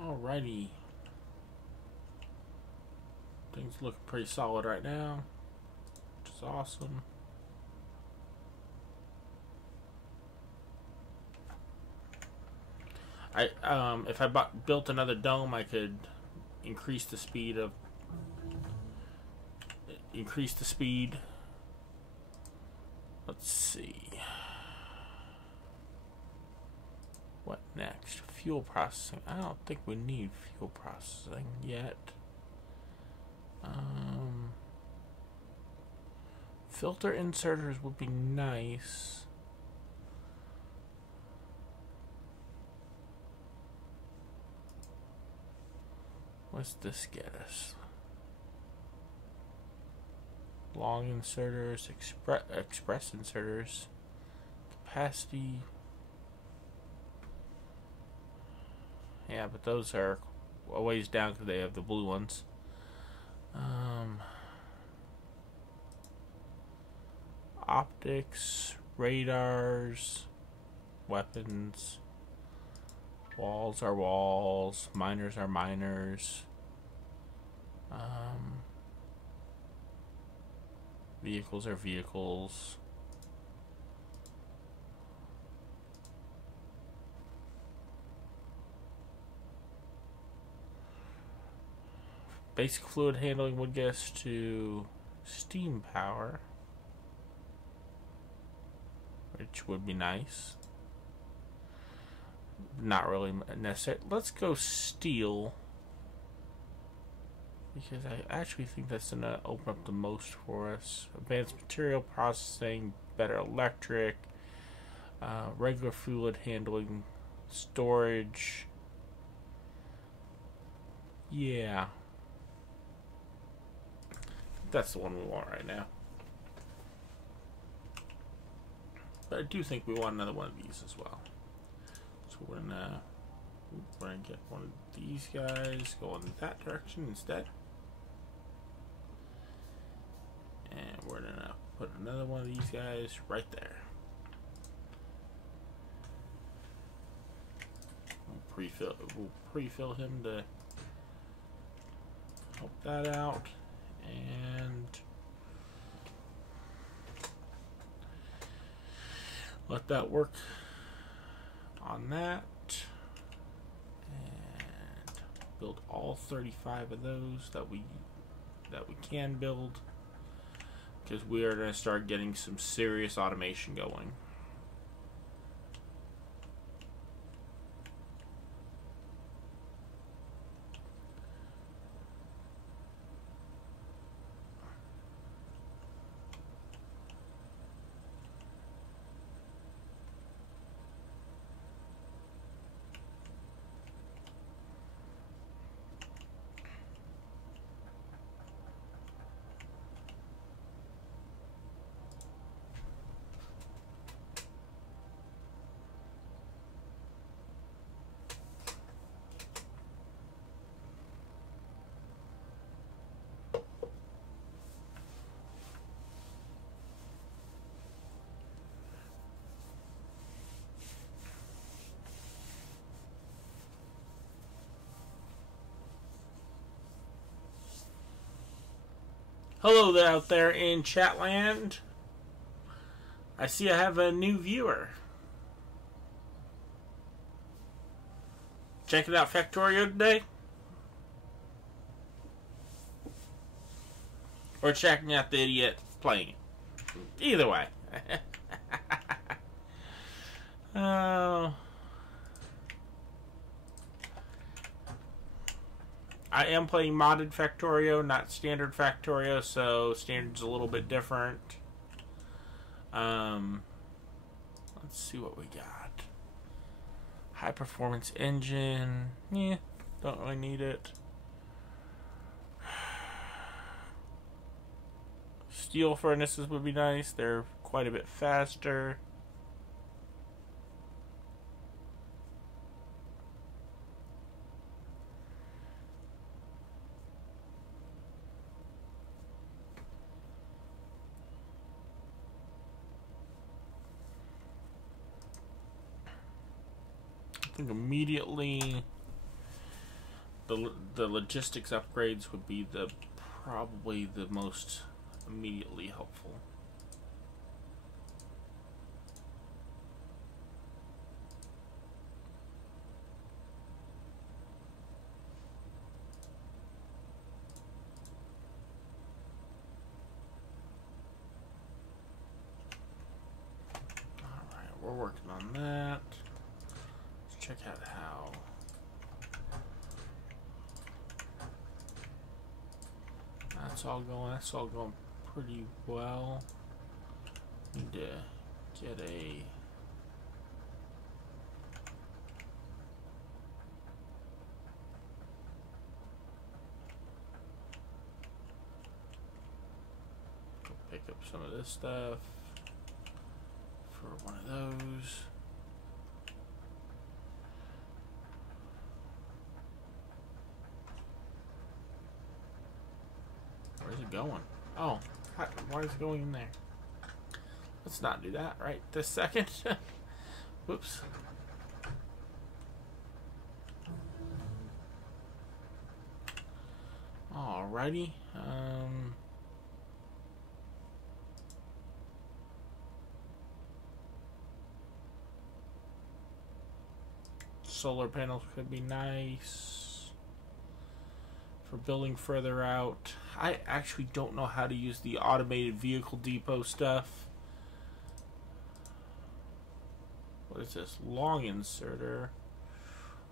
Alrighty. Things look pretty solid right now, which is awesome. If I built another dome, I could increase the speed. Let's see. What next? Fuel processing. I don't think we need fuel processing yet. Filter inserters would be nice. What's this get us? Long inserters, express inserters, capacity. Yeah, but those are a ways down because they have the blue ones. Optics, radars, weapons, walls are walls, miners are miners. Vehicles are vehicles. Basic fluid handling would get us to steam power, which would be nice. Not really necessary. Let's go steel, because I actually think that's going to open up the most for us. Advanced material processing, better electric, regular fluid handling Storage. Yeah. That's the one we want right now. But I do think we want another one of these as well. So we're gonna get one of these guys, go in that direction instead. And we're gonna put another one of these guys right there. We'll pre-fill him to help that out. And let that work on that. And build all 35 of those that we can build, because we are going to start getting some serious automation going. Hello there out there in Chatland. I see I have a new viewer. Checking out Factorio today? Or checking out the idiot playing it? Either way. I am playing modded Factorio, not standard Factorio, so standard's a little bit different. Let's see what we got. High performance engine. Yeah, don't really need it. Steel furnaces would be nice. They're quite a bit faster. I think immediately the logistics upgrades would be probably the most immediately helpful. Alright, we're working on that. Let's check out how that's all going. That's all going pretty well. Need to get a pick up some of this stuff for one of those. Where's it going? Oh, why is it going in there? Let's not do that right this second. Whoops. Alrighty. Solar panels could be nice for building further out. I actually don't know how to use the automated vehicle depot stuff. What is this? Long inserter.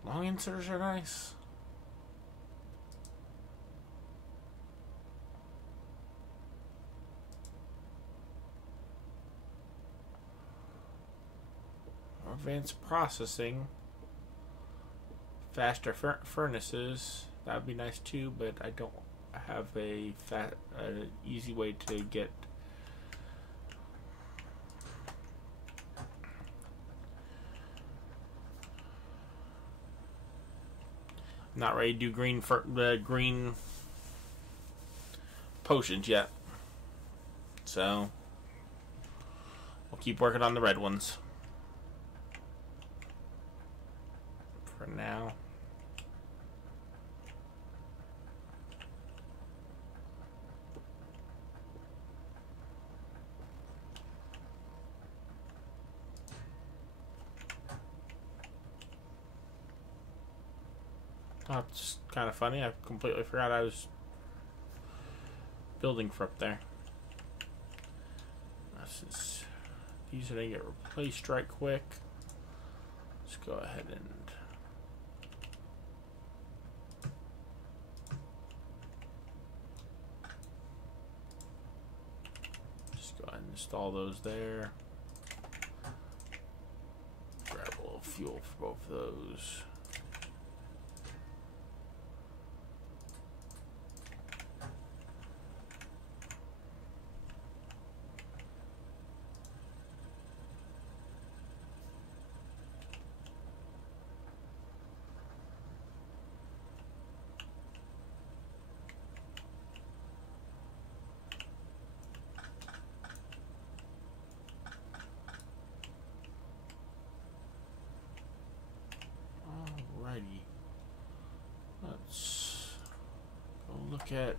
Long inserters are nice. Advanced processing. faster furnaces. That would be nice too, but I don't have a easy way to get. I'm not ready to do green potions yet, so we'll keep working on the red ones for now. Oh, it's kind of funny. I completely forgot I was building for up there. Since these are going to get replaced right quick, let's go ahead and just go ahead and install those there. Grab a little fuel for both of those. Let's go look at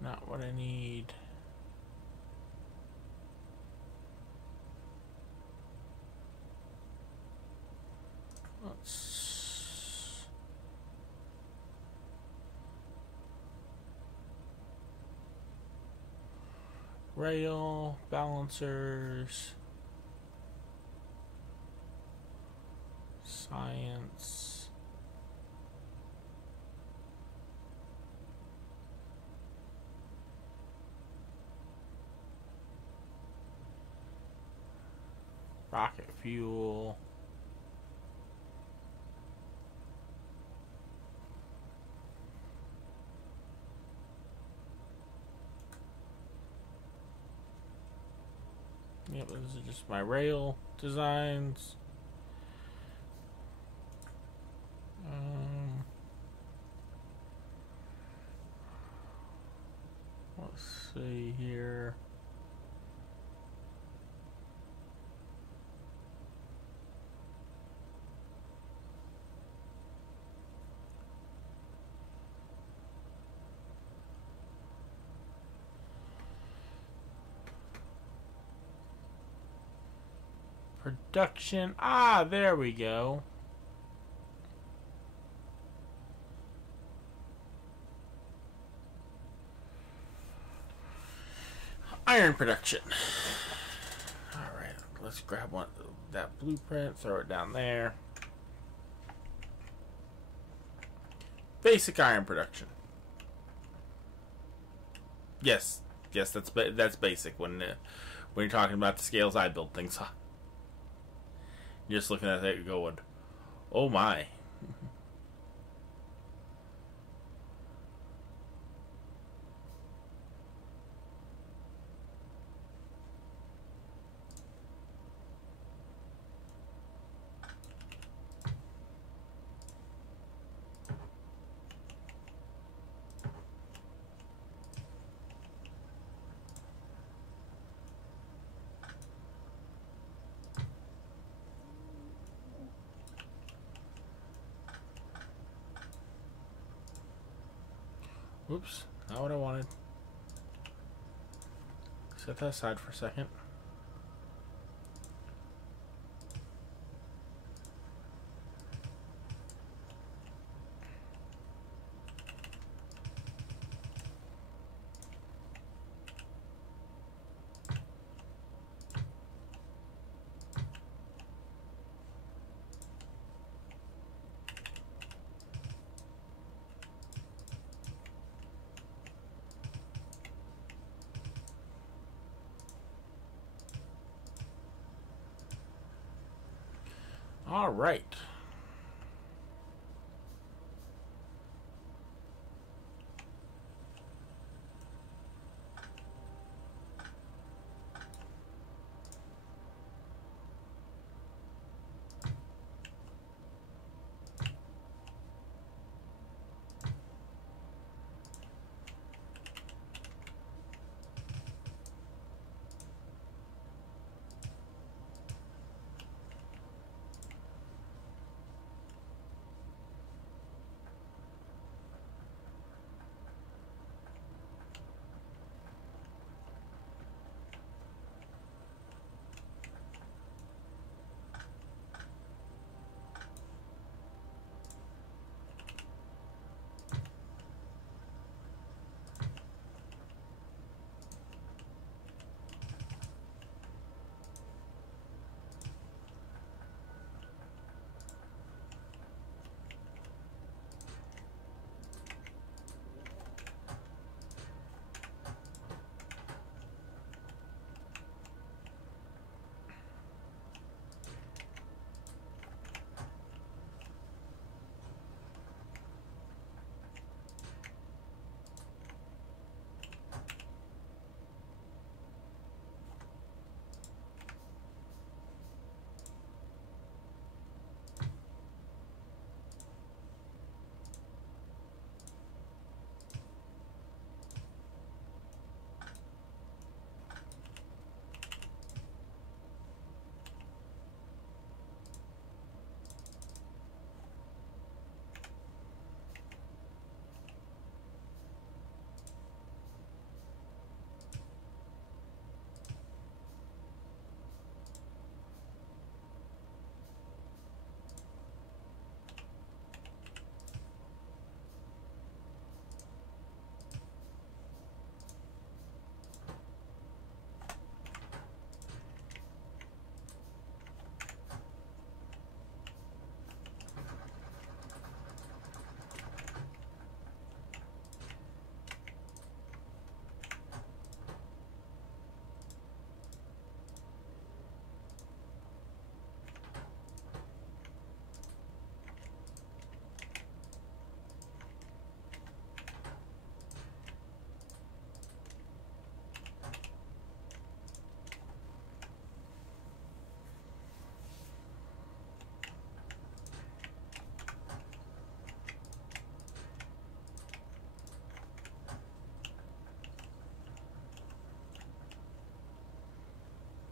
not what I need. Let's rail, balancers, science, rocket fuel, yep, this is just my rail designs. Let's see here. Production. Ah, there we go. Iron production. Alright, let's grab one that blueprint, throw it down there. Basic iron production. Yes, that's basic when you're talking about the scales I build things on. You're just looking at that, you're going, oh my. Oops, not what I wanted. Set that aside for a second. All right.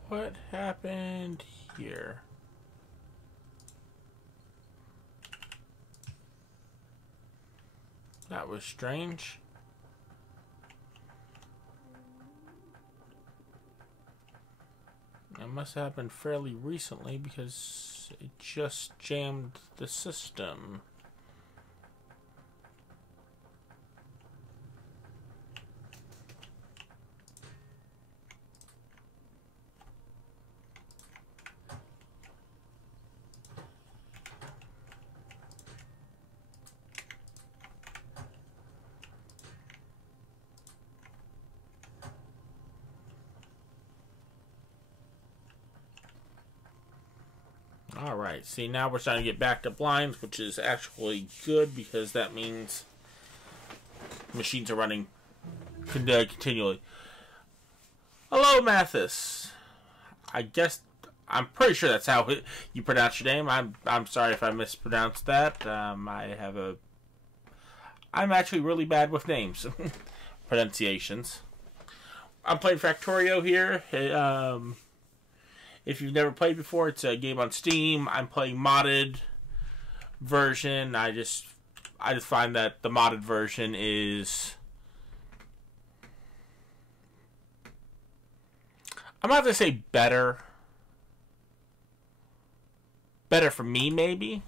What happened here? That was strange. It must have happened fairly recently because it just jammed the system. Alright, see, now we're starting to get back to blinds, which is actually good because that means machines are running continually. Hello, Mathis. I guess, I'm pretty sure that's how you pronounce your name. I'm sorry if I mispronounced that. I'm actually really bad with names. Pronunciations. I'm playing Factorio here. If you've never played before, it's a game on Steam. I'm playing modded version. I just find that the modded version is, I'm not gonna say better. Better for me, maybe.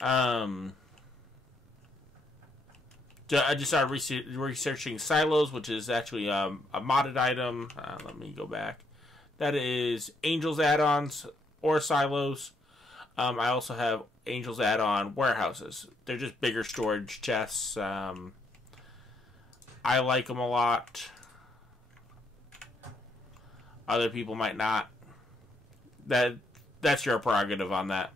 I just started researching silos, which is actually a modded item. Let me go back. That is Angels add-ons or silos. I also have Angels add-on warehouses. They're just bigger storage chests. I like them a lot. Other people might not. That that's your prerogative on that.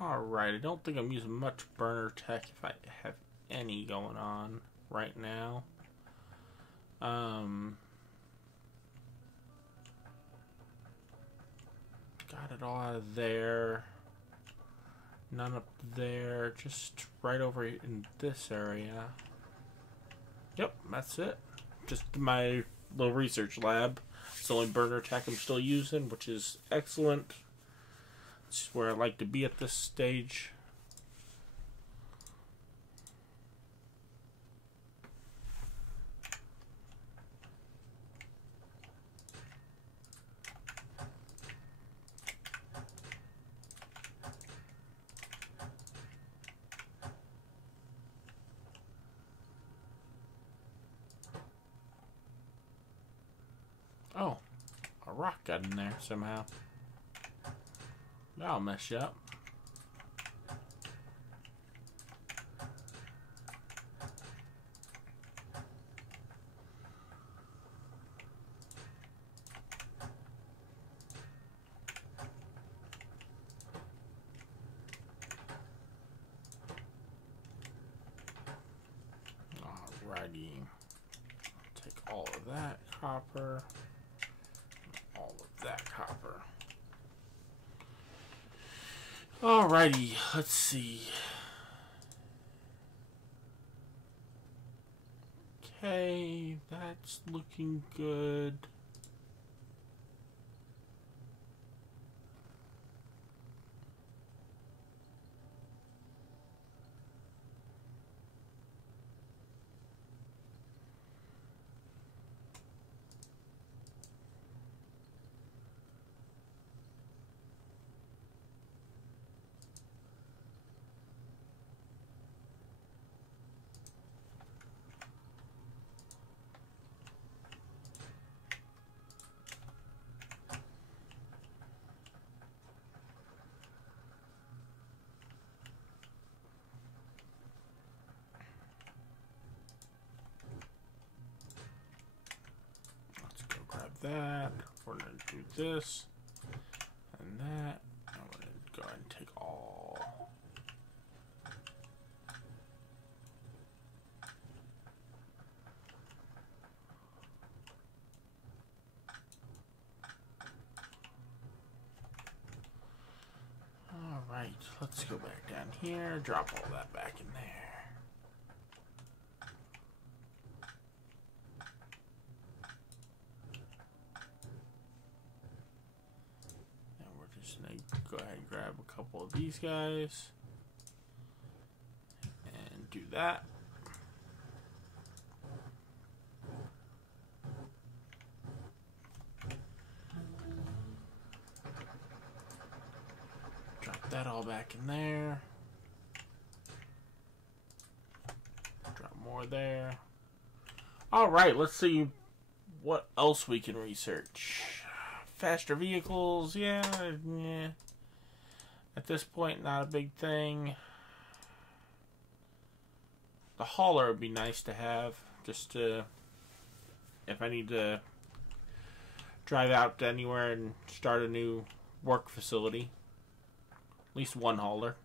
Alright, I don't think I'm using much burner tech if I have any going on right now. Got it all out of there. None up there. Just right over in this area. Yep, that's it. Just my little research lab. It's the only burner tech I'm still using, which is excellent. This is where I like to be at this stage. Oh, a rock got in there somehow. That'll mess you up. Alrighty. Take all of that copper. All of that copper. Alrighty, let's see. Okay, that's looking good. That. We're going to do this and that. I'm going to go ahead and take all. Alright, let's go back down here, drop all that back in there. Go ahead and grab a couple of these guys and do that. Drop that all back in there. Drop more there. All right, let's see what else we can research. Faster vehicles, yeah. At this point, not a big thing. The hauler would be nice to have, just to, if I need to drive out to anywhere and start a new work facility. At least one hauler.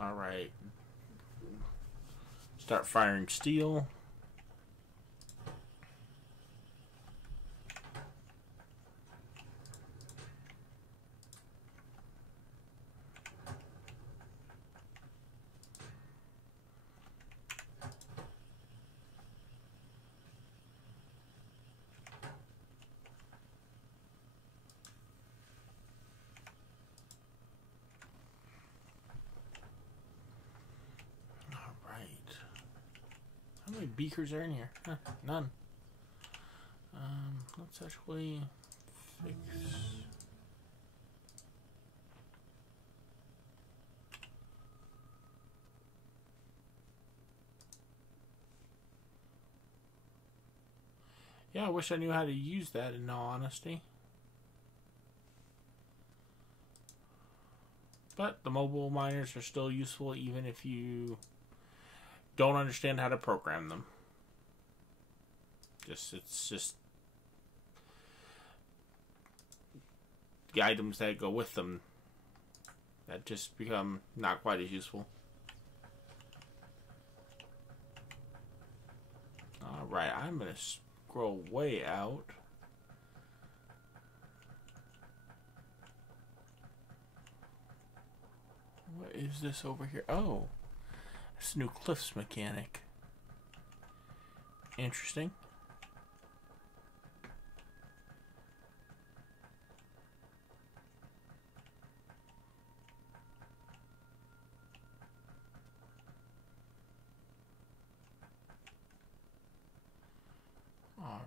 Alright. Start firing steel. How many beakers are in here? Huh, none. Let's actually fix. Yeah, I wish I knew how to use that in all honesty. But the mobile miners are still useful even if you don't understand how to program them. It's just the items that go with them that just become not quite as useful. Alright, I'm going to scroll way out. What is this over here? Oh, it's a new cliffs mechanic. Interesting.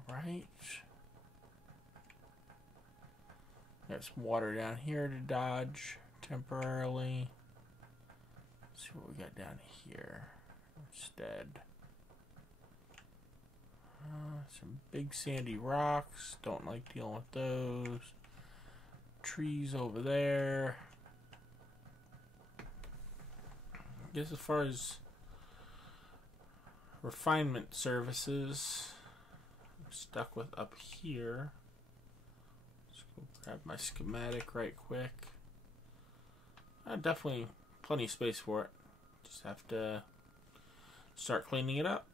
Alright. Got some water down here to dodge temporarily. Let's see what we got down here instead. Some big sandy rocks. Don't like dealing with those. Trees over there. I guess as far as refinement services, I'm stuck with up here. Let's go grab my schematic right quick. Definitely plenty of space for it. Just have to start cleaning it up.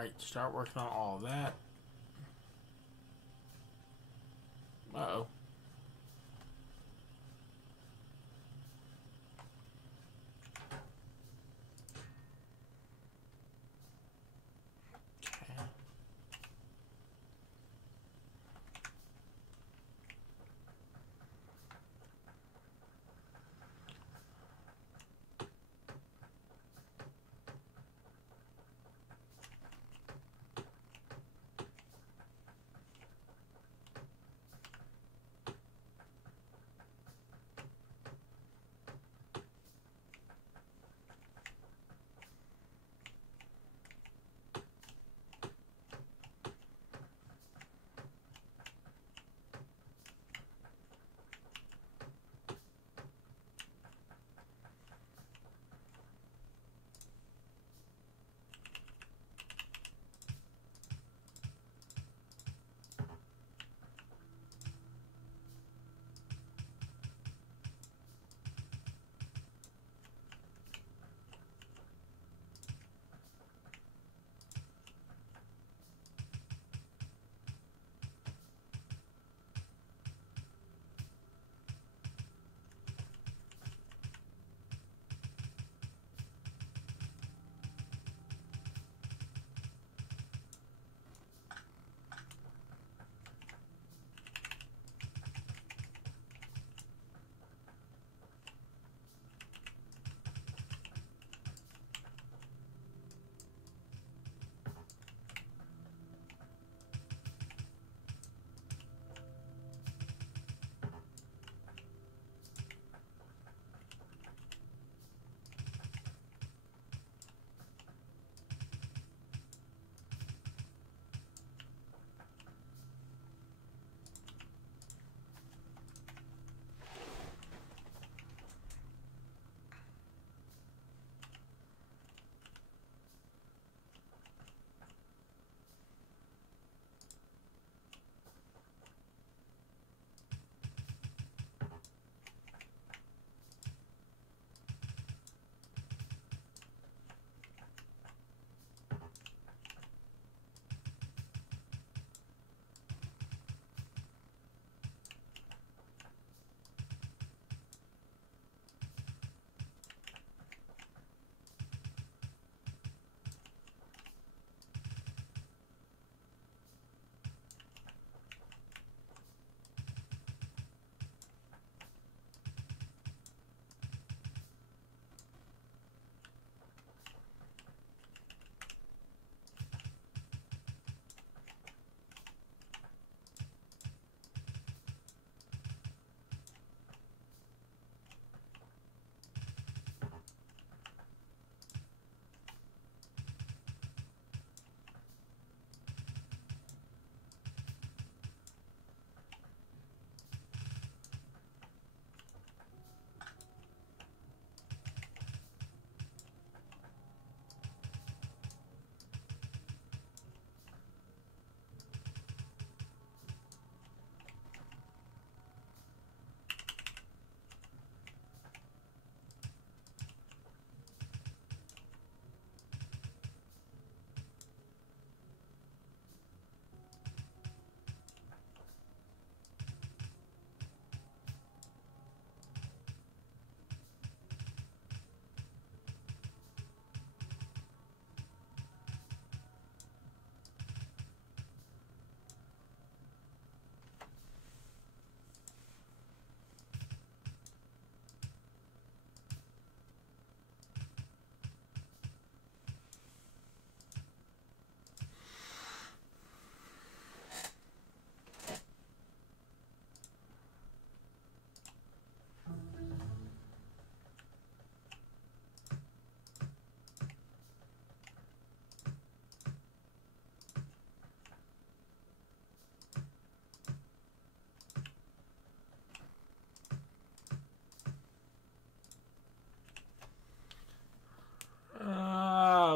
Alright, start working on all of that. Uh-oh.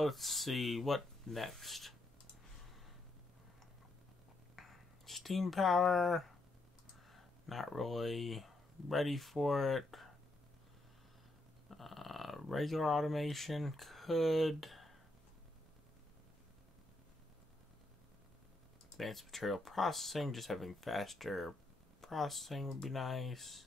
Let's see, what next? Steam power. Not really ready for it. Regular automation could. Advanced material processing, just having faster processing would be nice.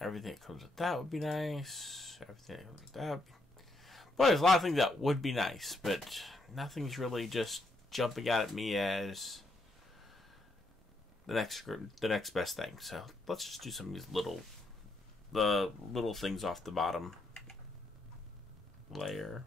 Everything that comes with that would be nice. Everything that comes with that would be... Well, there's a lot of things that would be nice, but nothing's really just jumping out at me as the next best thing. So let's just do some of these little things off the bottom layer.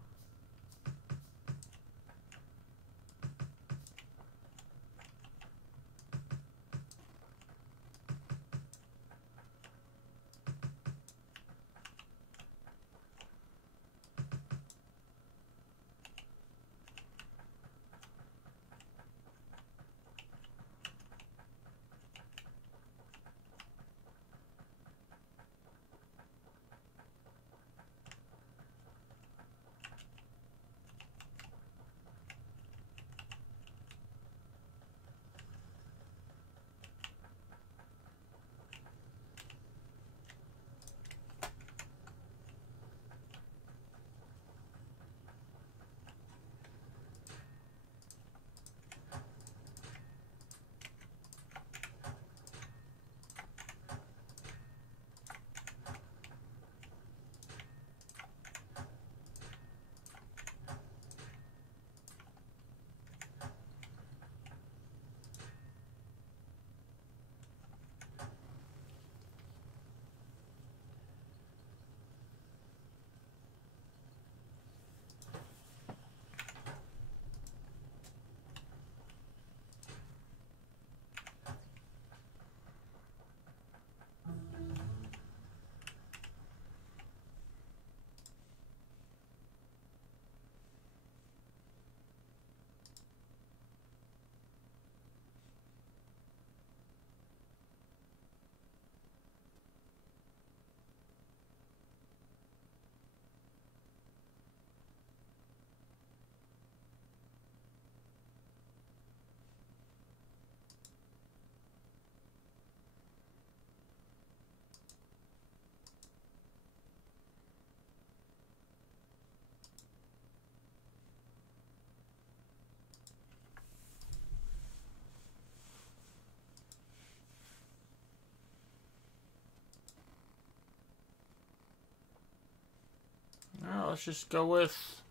Now let's just go with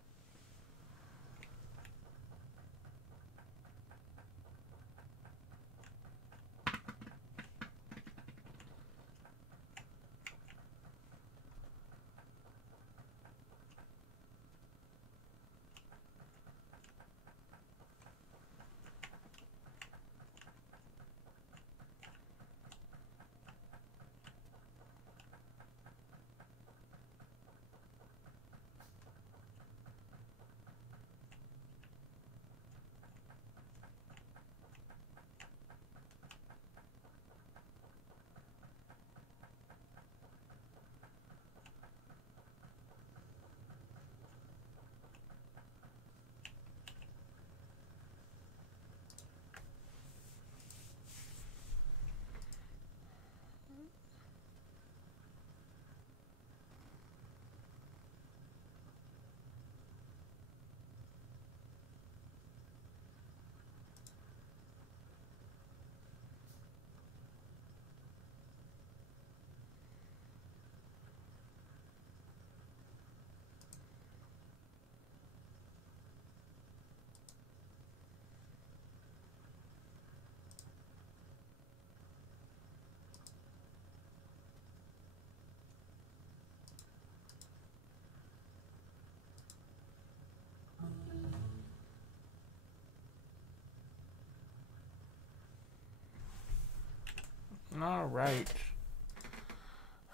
all right.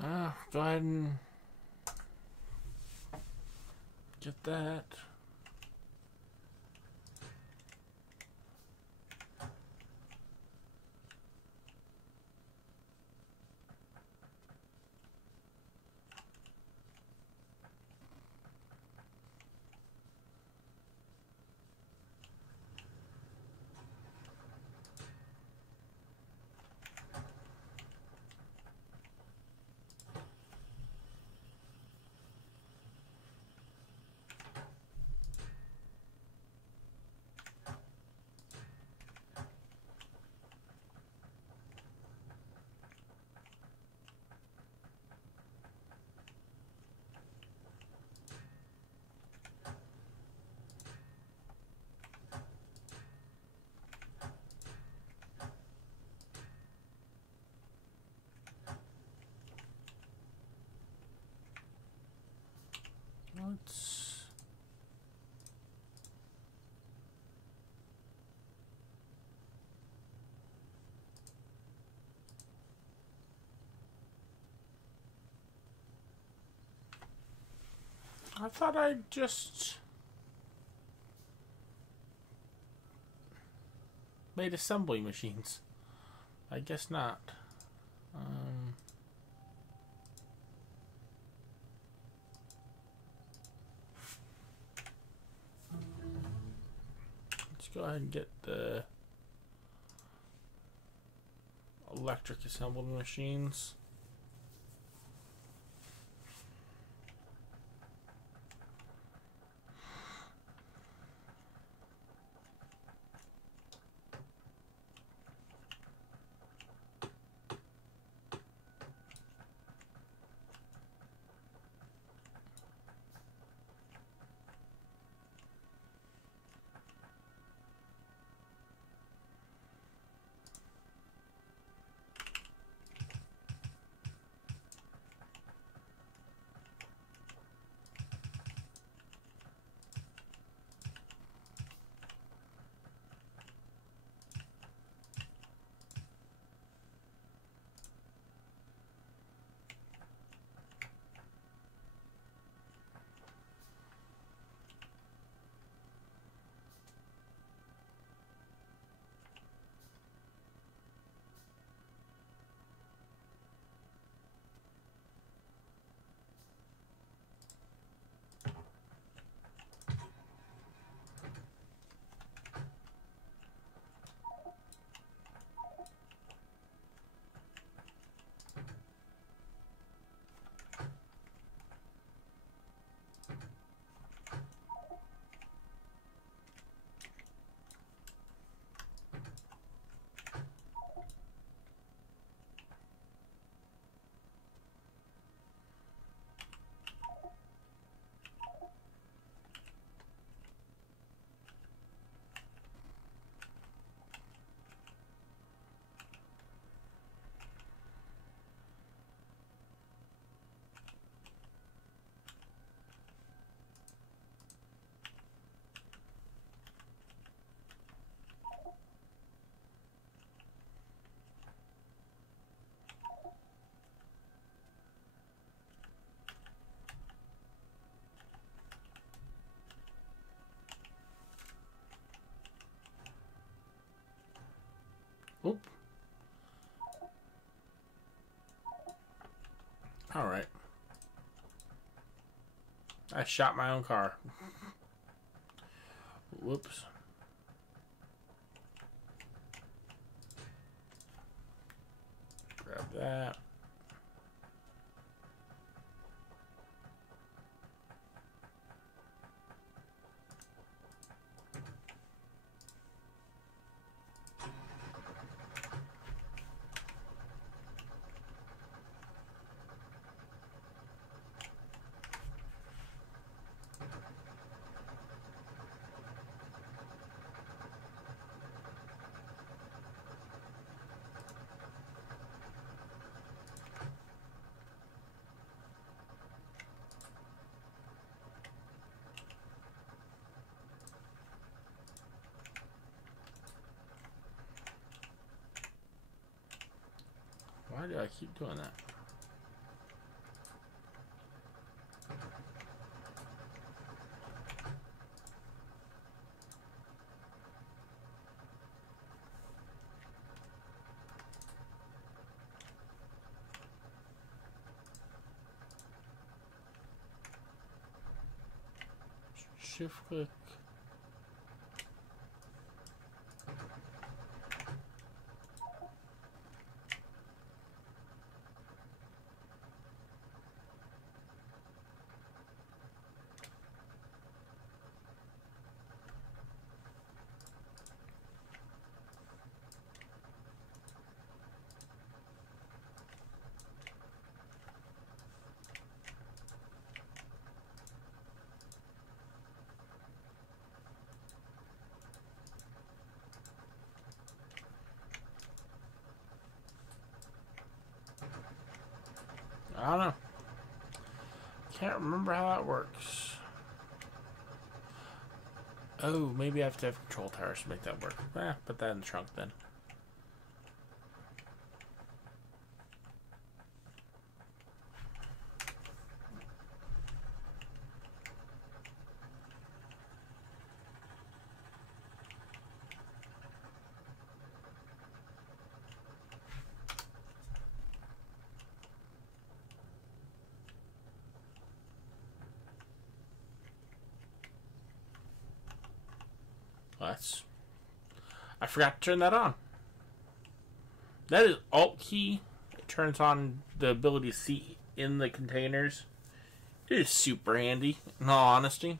Go ahead and get that. I thought I just made assembly machines. I guess not. Let's go ahead and get the electric assembly machines. Oop. Alright. I shot my own car. Whoops. Grab that. Why do I keep doing that? Shift click. I don't know. Can't remember how that works. Oh, maybe I have to have control towers to make that work. Put that in the trunk then. that's... I forgot to turn that on. That is Alt key. It turns on the ability to see in the containers. It is super handy, in all honesty.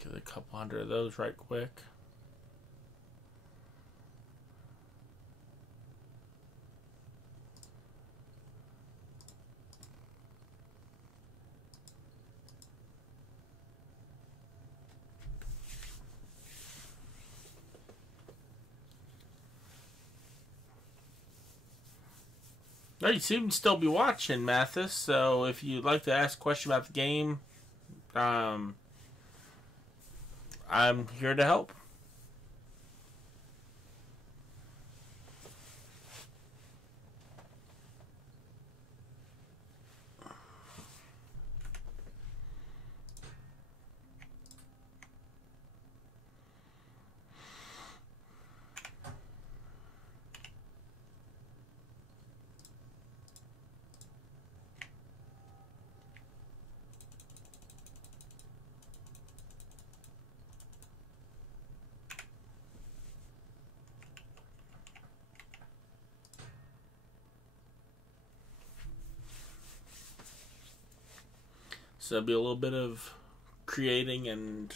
Get a couple hundred of those right quick. Now you seem to still be watching, Mathis, so if you'd like to ask a question about the game, I'm here to help. So there'll be a little bit of creating and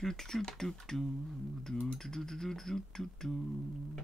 do do do do do do do do do do do.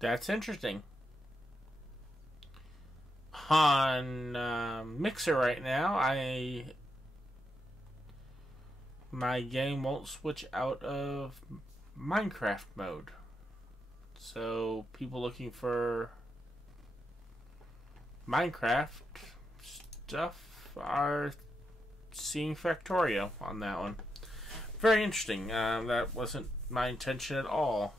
That's interesting. On Mixer right now, my game won't switch out of Minecraft mode. So people looking for Minecraft stuff are seeing Factorio on that one. Very interesting. That wasn't my intention at all.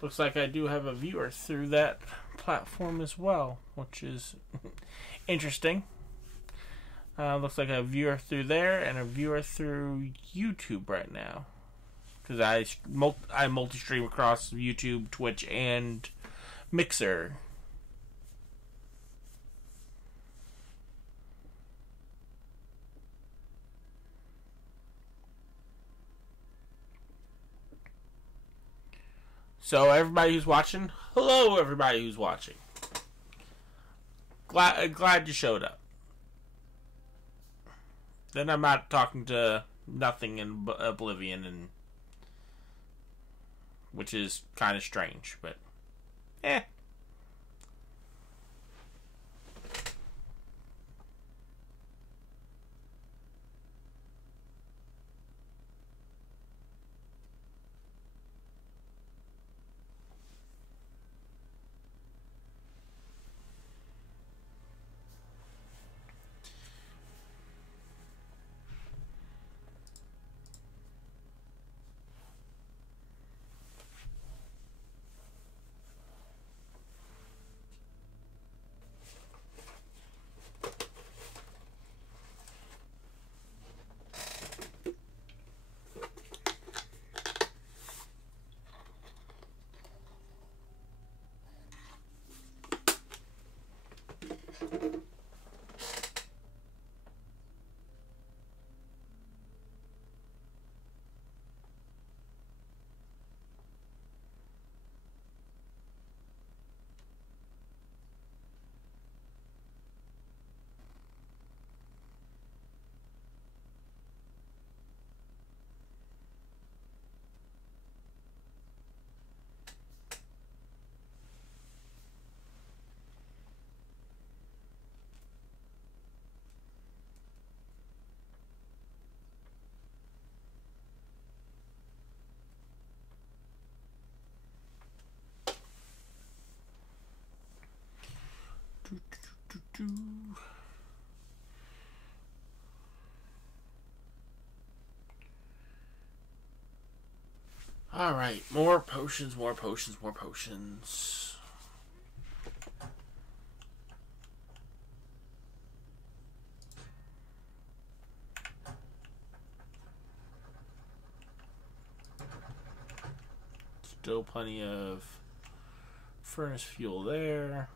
Looks like I do have a viewer through that platform as well, which is interesting. Looks like a viewer through there and a viewer through YouTube right now. Because I multi-stream across YouTube, Twitch, and Mixer. So everybody who's watching, hello everybody who's watching. Glad you showed up. Then I'm not talking to nothing in Oblivion, and which is kind of strange, but eh. Alright, more potions, more potions, more potions. Still plenty of furnace fuel there.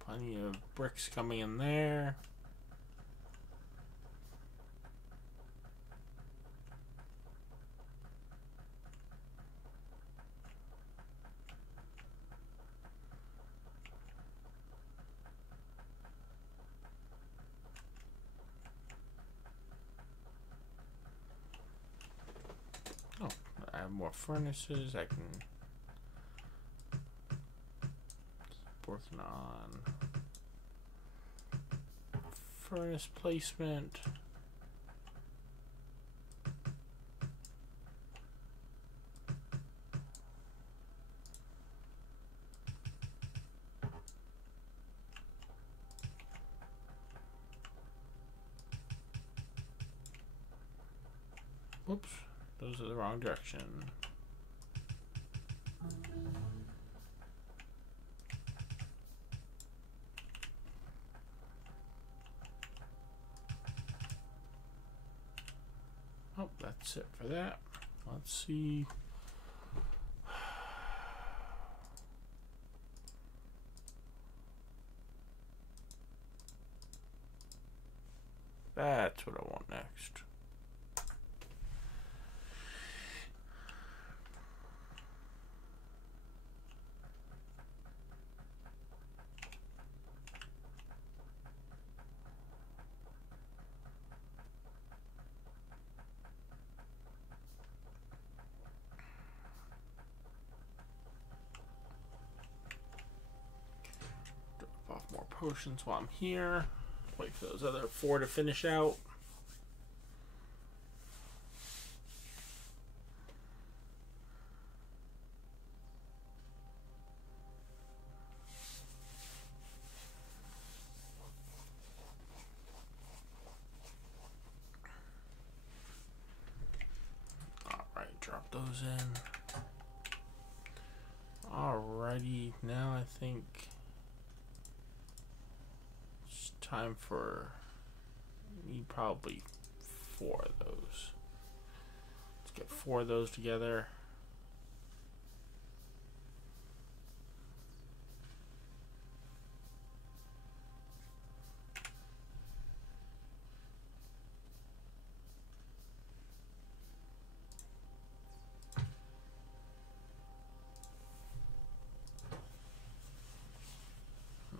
Plenty of bricks coming in there. Oh, I have more furnaces. I can keep working on furnace placement. Whoops, those are the wrong direction. Oh, that's it for that. Let's see. That's what I want next. More potions while I'm here. Wait for those other 4 to finish out. those in. Alrighty, now I think it's time for me probably 4 of those. Let's get 4 of those together.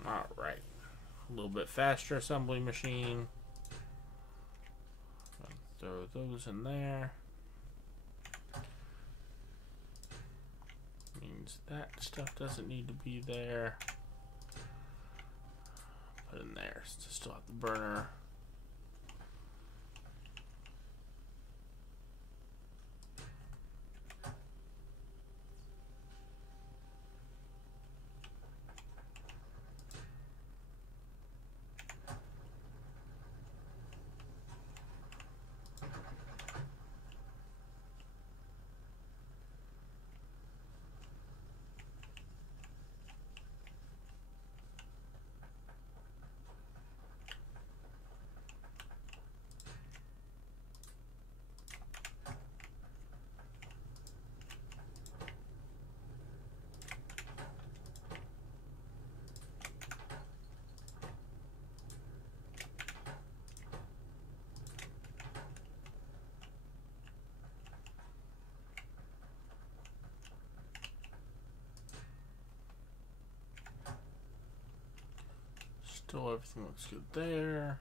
Alright, a little bit faster assembly machine. Throw those in there. Means that stuff doesn't need to be there. Put in there to still have the burner. Still everything looks good there.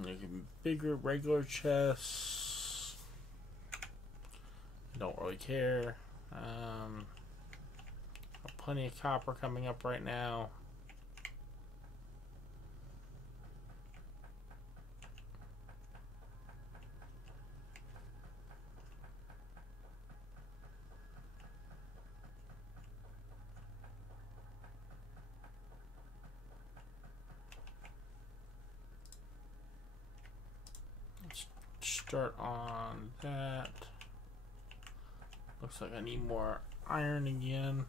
Making bigger regular chests. Don't really care. Plenty of copper coming up right now. Let's start on that. Looks like I need more iron again.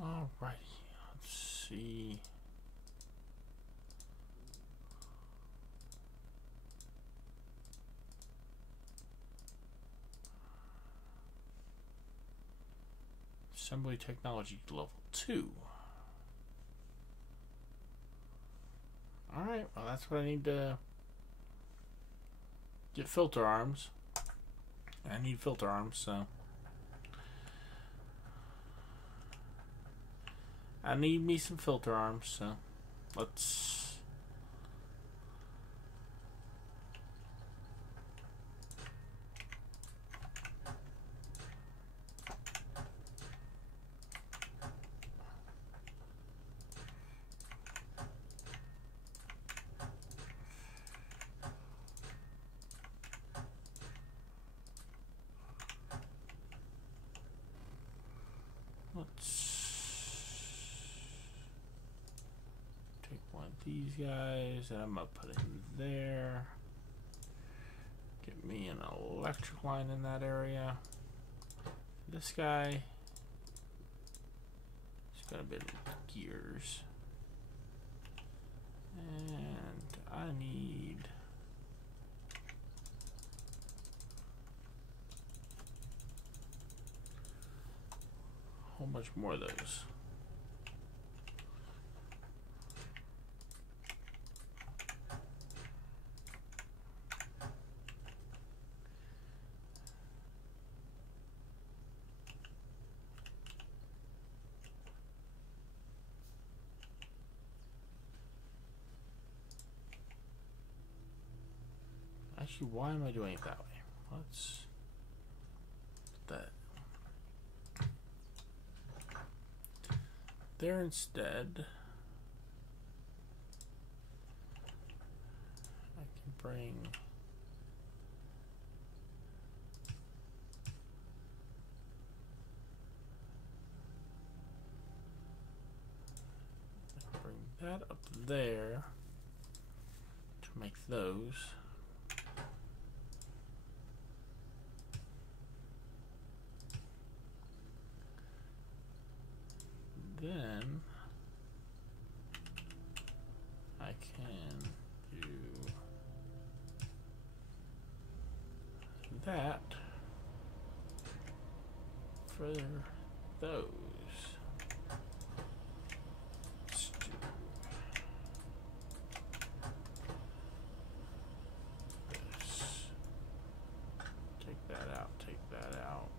Alrighty, let's see. Assembly technology level 2. Alright, well that's what I need to get filter arms. I need filter arms, so I need me some filter arms, so let's take one of these guys and I'm gonna put it in there. Get me an electric line in that area. This guy, he's got a bit of gears. And I need a whole bunch more of those. Actually, why am I doing it that way? Let's put that. there instead. I can bring that up there to make those. Then I can do that for those. Let's do this. Take that out, take that out.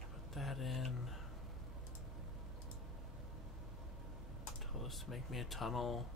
Put that in. Tell this to make me a tunnel.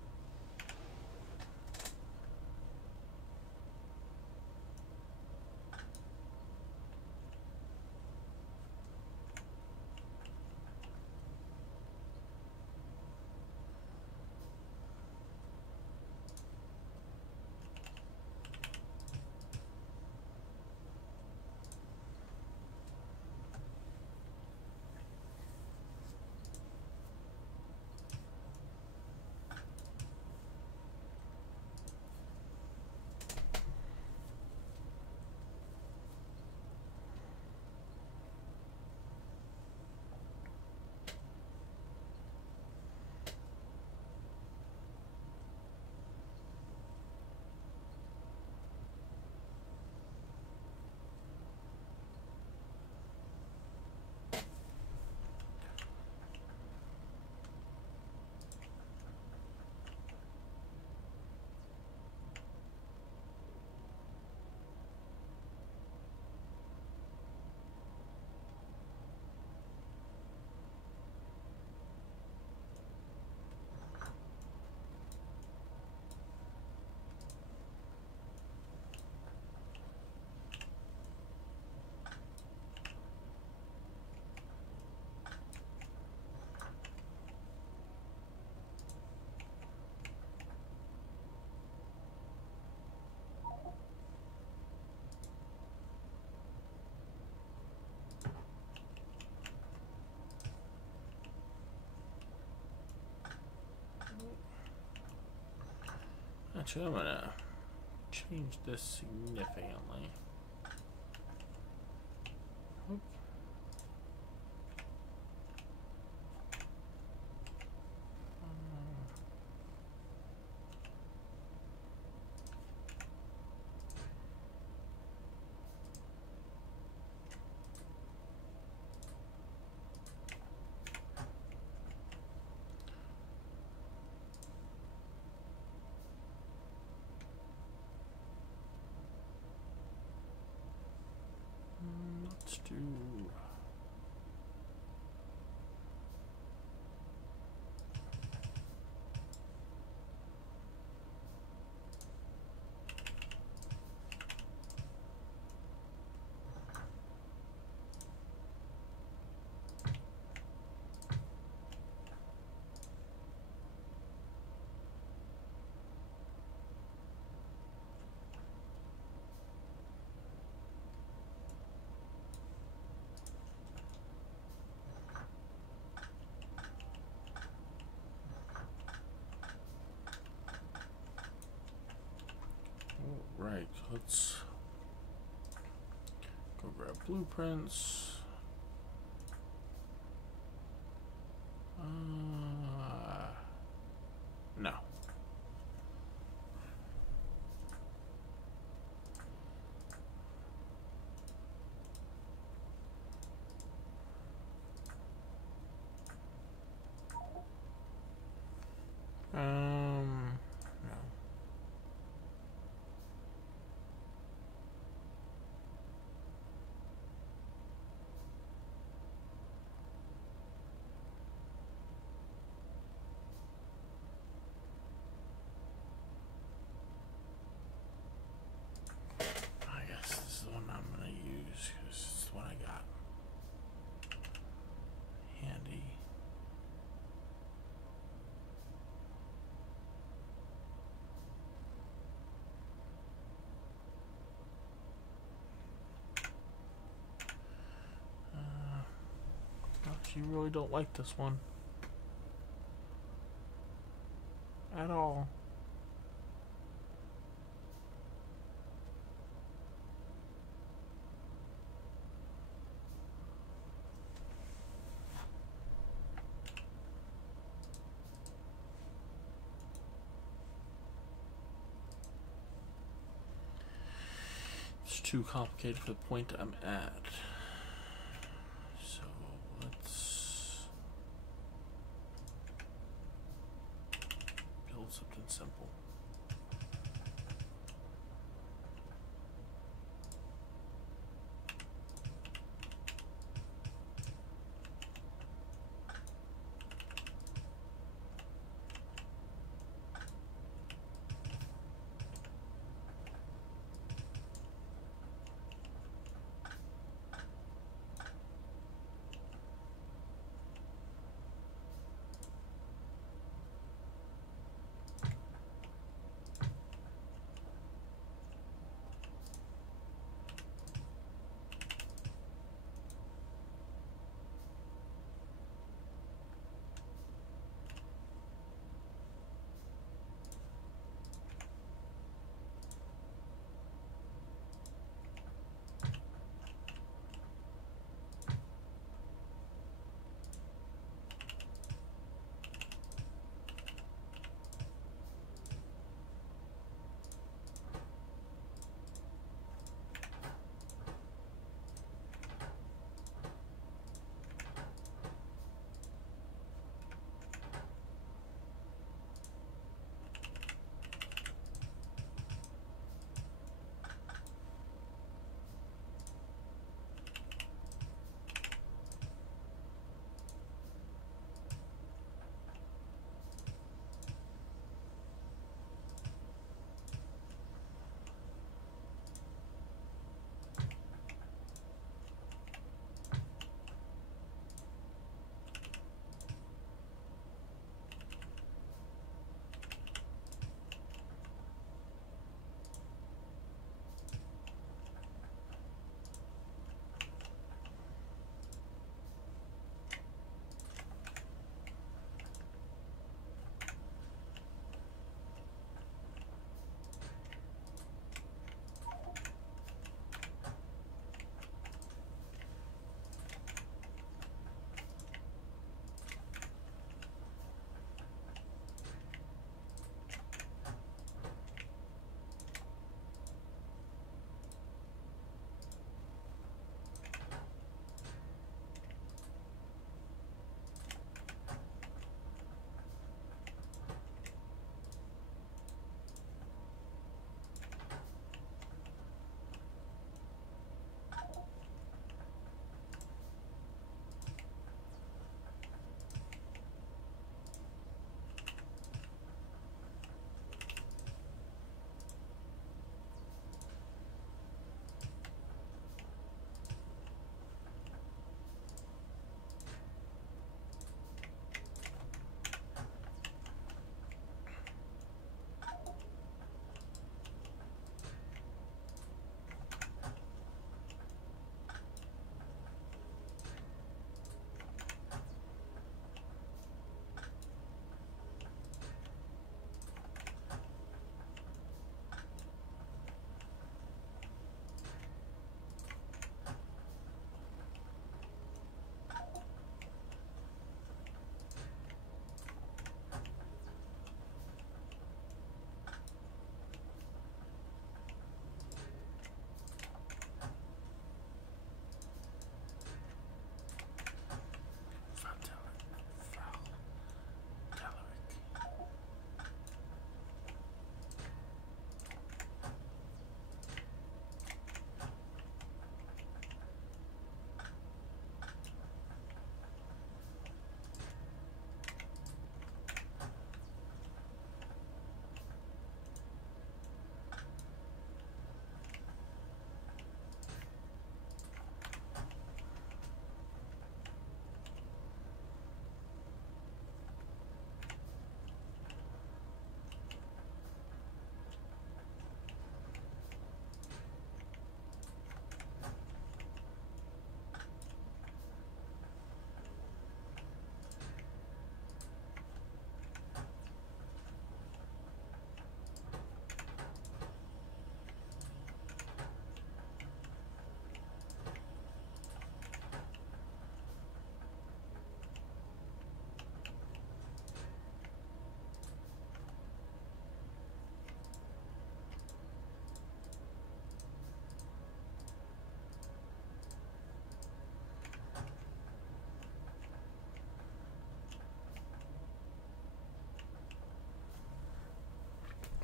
Actually, I'm gonna change this significantly. Oop. Let's do right. Let's go grab blueprints. No. No. if you really don't like this one at all. It's too complicated for the point I'm at. So let's build something simple.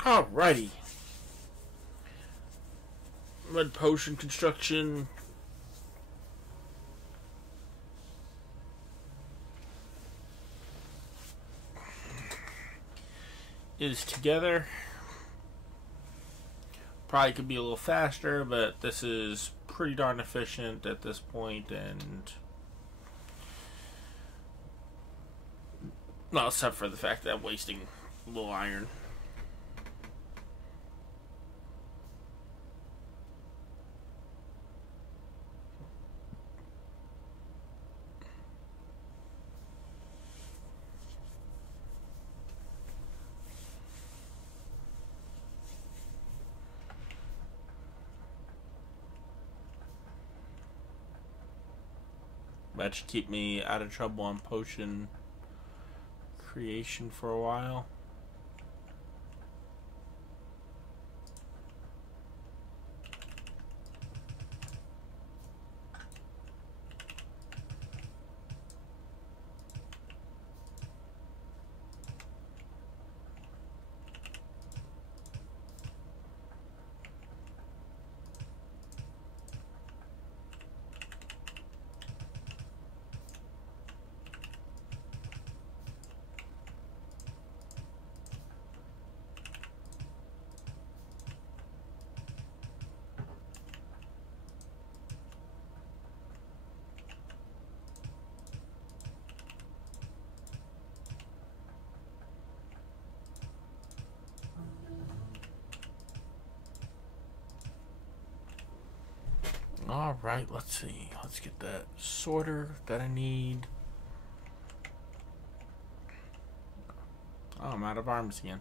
Alrighty. Red potion construction. Is together. Probably could be a little faster, but this is pretty darn efficient at this point, and well, except for the fact that I'm wasting a little iron. That should keep me out of trouble on potion creation for a while. Alright, let's see. Let's get that sorter that I need. Oh, I'm out of arms again.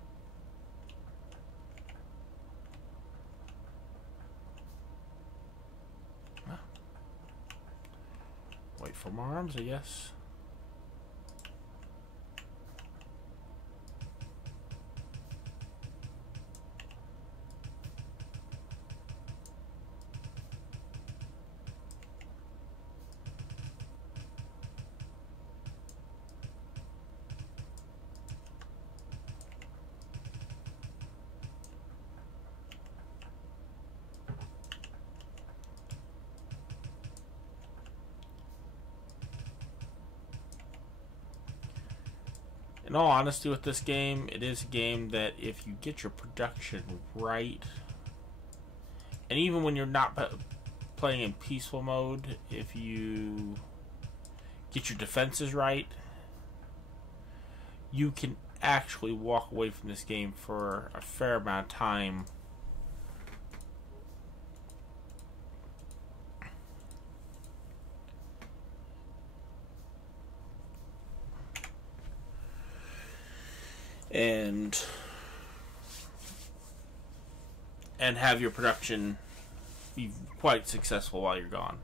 Well, wait for more arms, I guess. In all honesty with this game, it is a game that if you get your production right, and even when you're not playing in peaceful mode, if you get your defenses right, you can actually walk away from this game for a fair amount of time. And have your production be quite successful while you're gone.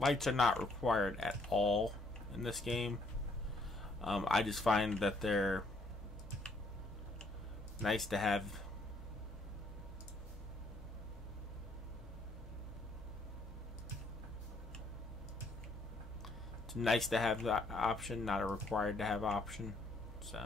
Lights are not required at all in this game. I just find that they're nice to have. It's nice to have that option, not a required to have option. So.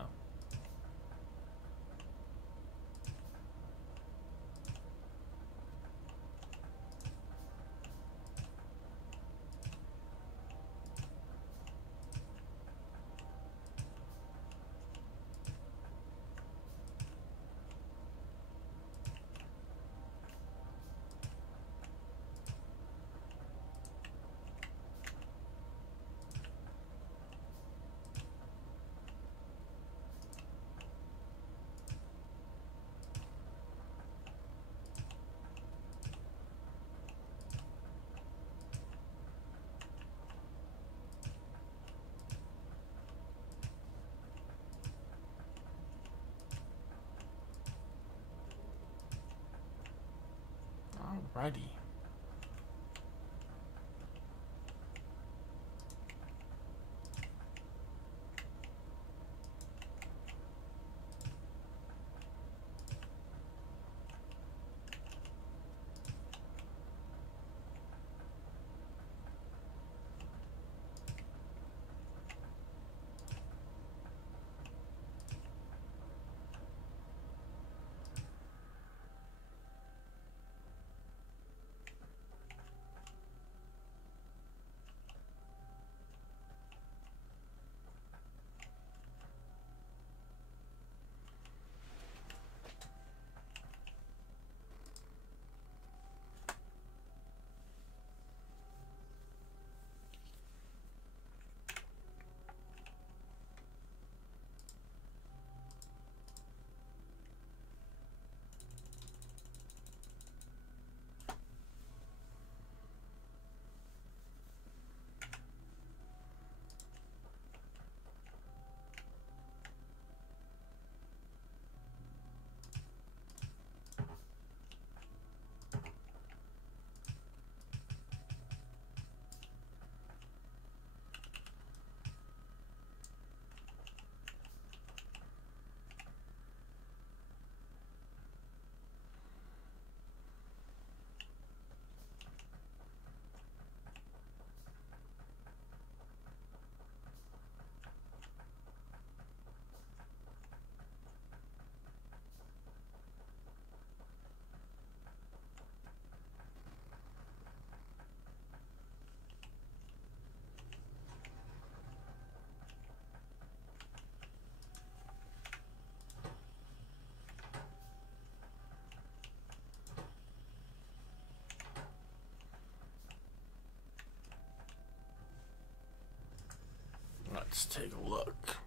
Alrighty. Let's take a look.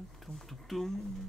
Dum, dum, dum, dum.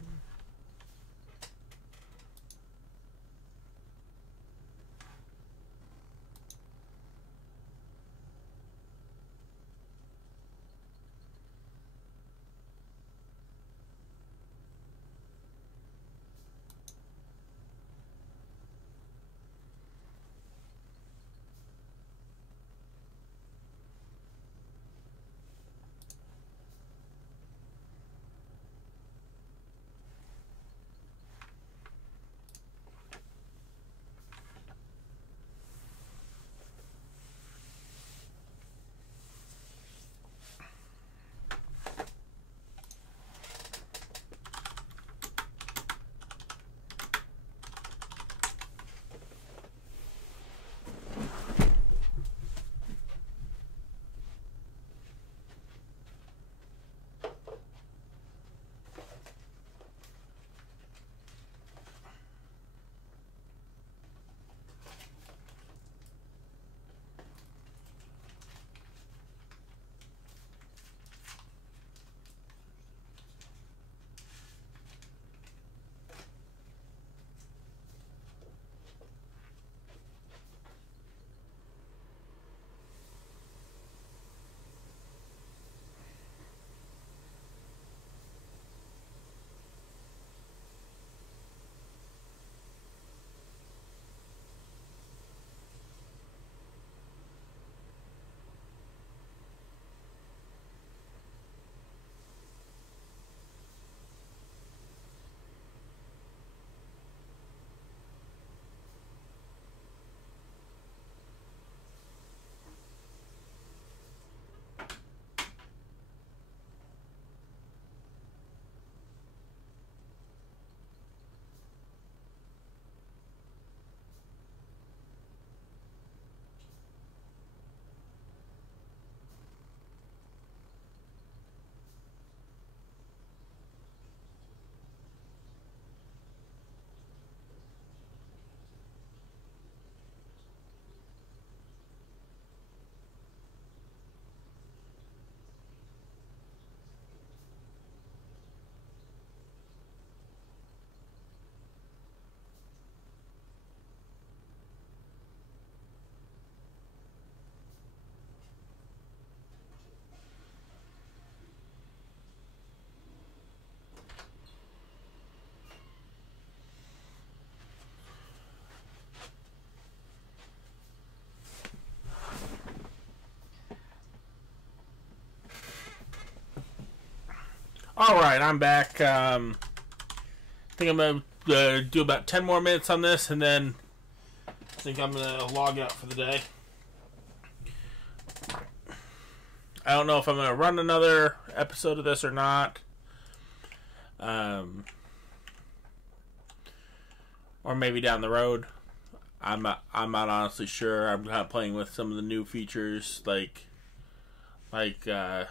Alright, I'm back. I think I'm going to do about 10 more minutes on this, and then I think I'm going to log out for the day. I don't know if I'm going to run another episode of this or not. Or maybe down the road. I'm not honestly sure. I'm kind of playing with some of the new features, like the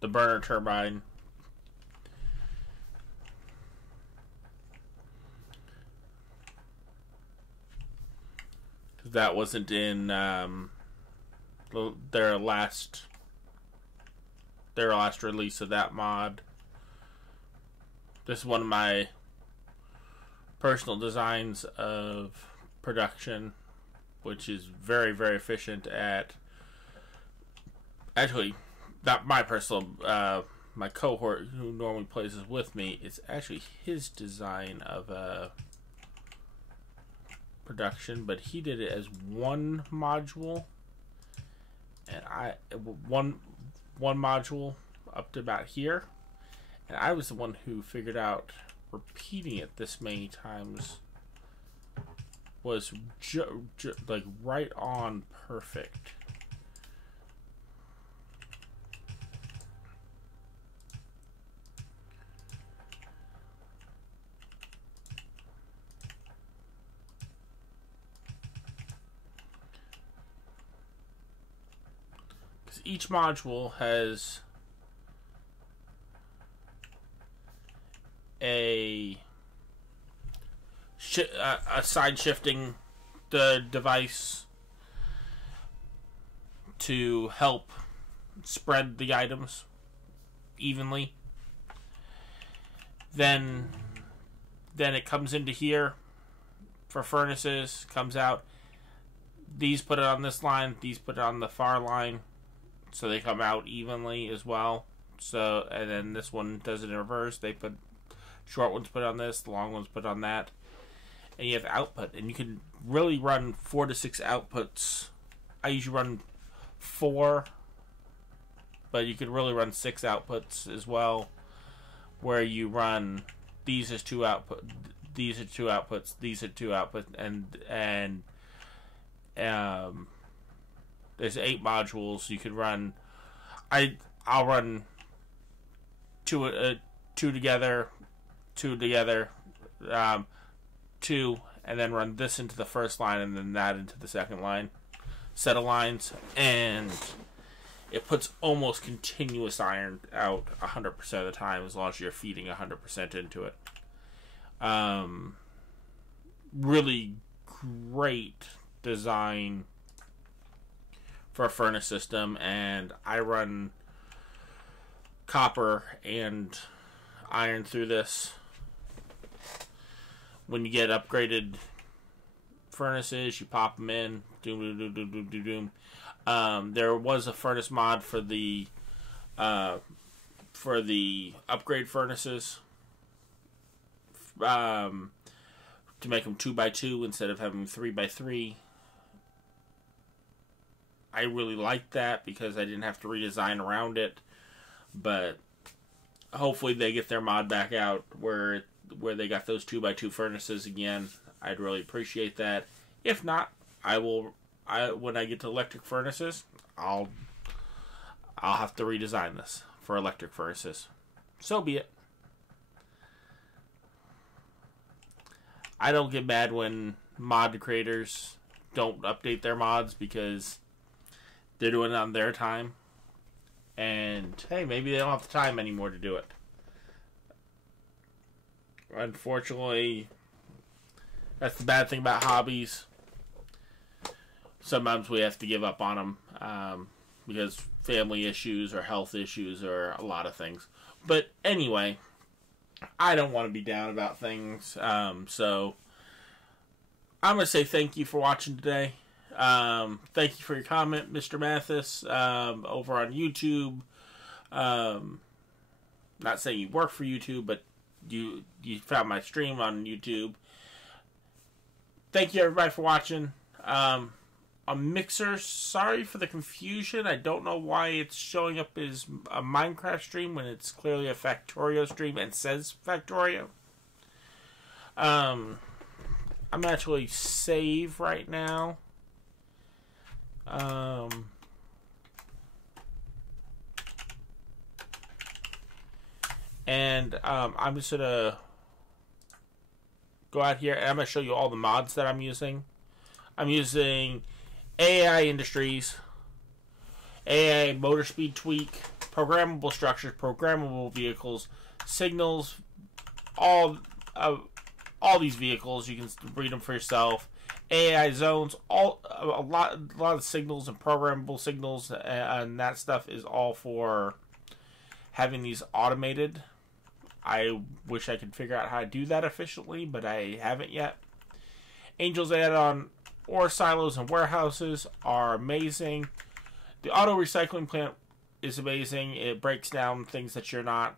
burner turbine. That wasn't in their last release of that mod. This is one of my personal designs of production, which is very, very efficient at, actually, not my personal, my cohort who normally plays this with me, it's actually his design of production, but he did it as one module, and one module up to about here, and I was the one who figured out repeating it this many times was like right on perfect. Each module has a side shifting the device to help spread the items evenly. Then it comes into here for furnaces, comes out. These put it on this line, these put it on the far line. So they come out evenly as well. So, and then this one does it in reverse. They put short ones put on this, the long ones put on that. And you have output, and you can really run 4 to 6 outputs. I usually run 4, but you could really run 6 outputs as well, where you run these as 2 output, these are 2 outputs, these are 2 outputs, and there's 8 modules you could run. I'll run two together, 2, and then run this into the first line and then that into the second line set of lines, and it puts almost continuous iron out 100% of the time as long as you're feeding 100% into it. Really great design for a furnace system, and I run copper and iron through this. When you get upgraded furnaces, you pop them in. Doom, doom, doom, doom, doom, doom, doom. There was a furnace mod for the upgrade furnaces to make them 2x2 instead of having 3x3. I really liked that because I didn't have to redesign around it, but hopefully they get their mod back out where they got those 2x2 furnaces again. I'd really appreciate that. If not, when I get to electric furnaces, I'll have to redesign this for electric furnaces. So be it. I don't get mad when mod creators don't update their mods because they're doing it on their time. And, hey, maybe they don't have the time anymore to do it. Unfortunately, that's the bad thing about hobbies. Sometimes we have to give up on them because family issues or health issues or a lot of things. But anyway, I don't want to be down about things. So I'm going to say thank you for watching today. Thank you for your comment, Mr. Mathis, over on YouTube. Not saying you work for YouTube, but you found my stream on YouTube. Thank you, everybody, for watching. a mixer. Sorry for the confusion. I don't know why it's showing up as a Minecraft stream when it's clearly a Factorio stream and says Factorio. I'm actually save right now. And I'm just gonna go out here and I'm gonna show you all the mods that I'm using. I'm using AI Industries, AI Motor Speed Tweak, Programmable Structures, Programmable Vehicles, Signals, all these vehicles. You can read them for yourself. AI Zones, a lot of signals and programmable signals, and that stuff is all for having these automated. I wish I could figure out how to do that efficiently, but I haven't yet. Angel's add-on ore silos and warehouses are amazing. The auto recycling plant is amazing. It breaks down things that you're not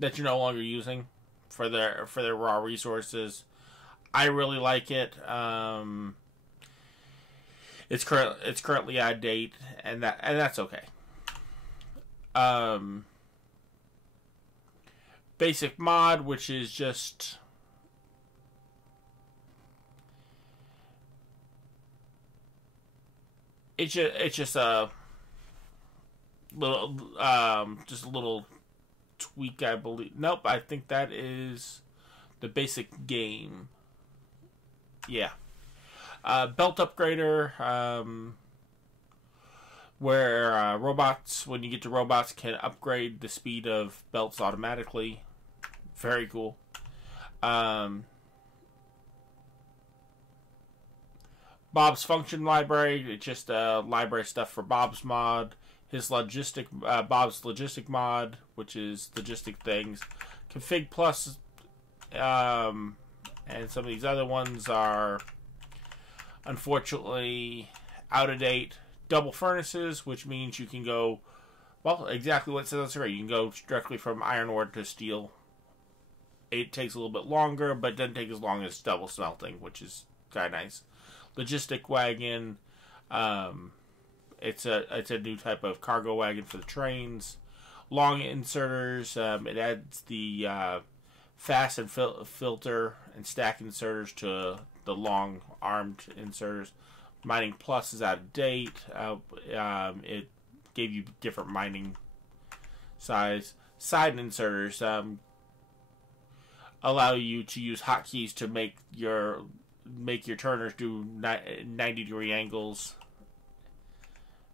that you're no longer using for their raw resources. I really like it. It's currently out of date, and that's okay. Basic mod, which is just it's just a little just a little tweak, I believe. Nope, I think that is the basic game. Yeah. Belt upgrader, where robots, when you get to robots, can upgrade the speed of belts automatically. Very cool. Bob's function library, it's just library stuff for Bob's mod. His Bob's logistic mod, which is logistic things. Config plus, and some of these other ones are unfortunately out of date. Double furnaces, which means you can go, well, exactly what it says right. You can go directly from iron ore to steel. It takes a little bit longer, but doesn't take as long as double smelting, which is kind of nice. Logistic wagon, it's a new type of cargo wagon for the trains. Long inserters, it adds the fast and filter and stack inserters to the long armed inserters. Mining Plus is out of date. It gave you different mining size. Side inserters allow you to use hotkeys to make your turners do 90-degree angles.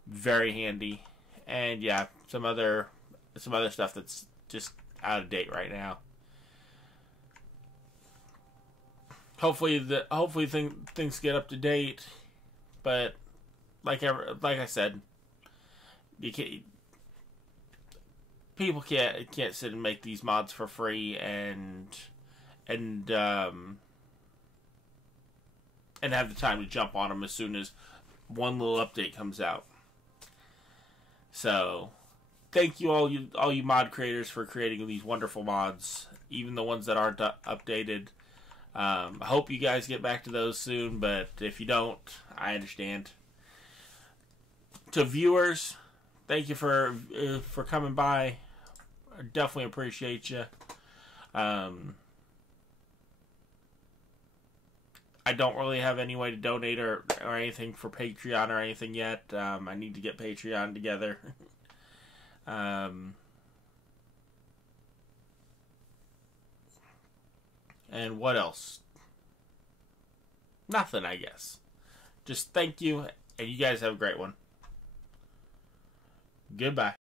Very handy. And yeah, some other stuff that's just out of date right now. Hopefully things get up to date. But like I said, people can't sit and make these mods for free and have the time to jump on them as soon as one little update comes out. So, thank you all you mod creators for creating these wonderful mods, even the ones that aren't updated. I hope you guys get back to those soon, but if you don't, I understand. To viewers, thank you for coming by. I definitely appreciate you. I don't really have any way to donate or anything for Patreon or anything yet. I need to get Patreon together. And what else? Nothing, I guess. Just thank you, and you guys have a great one. Goodbye.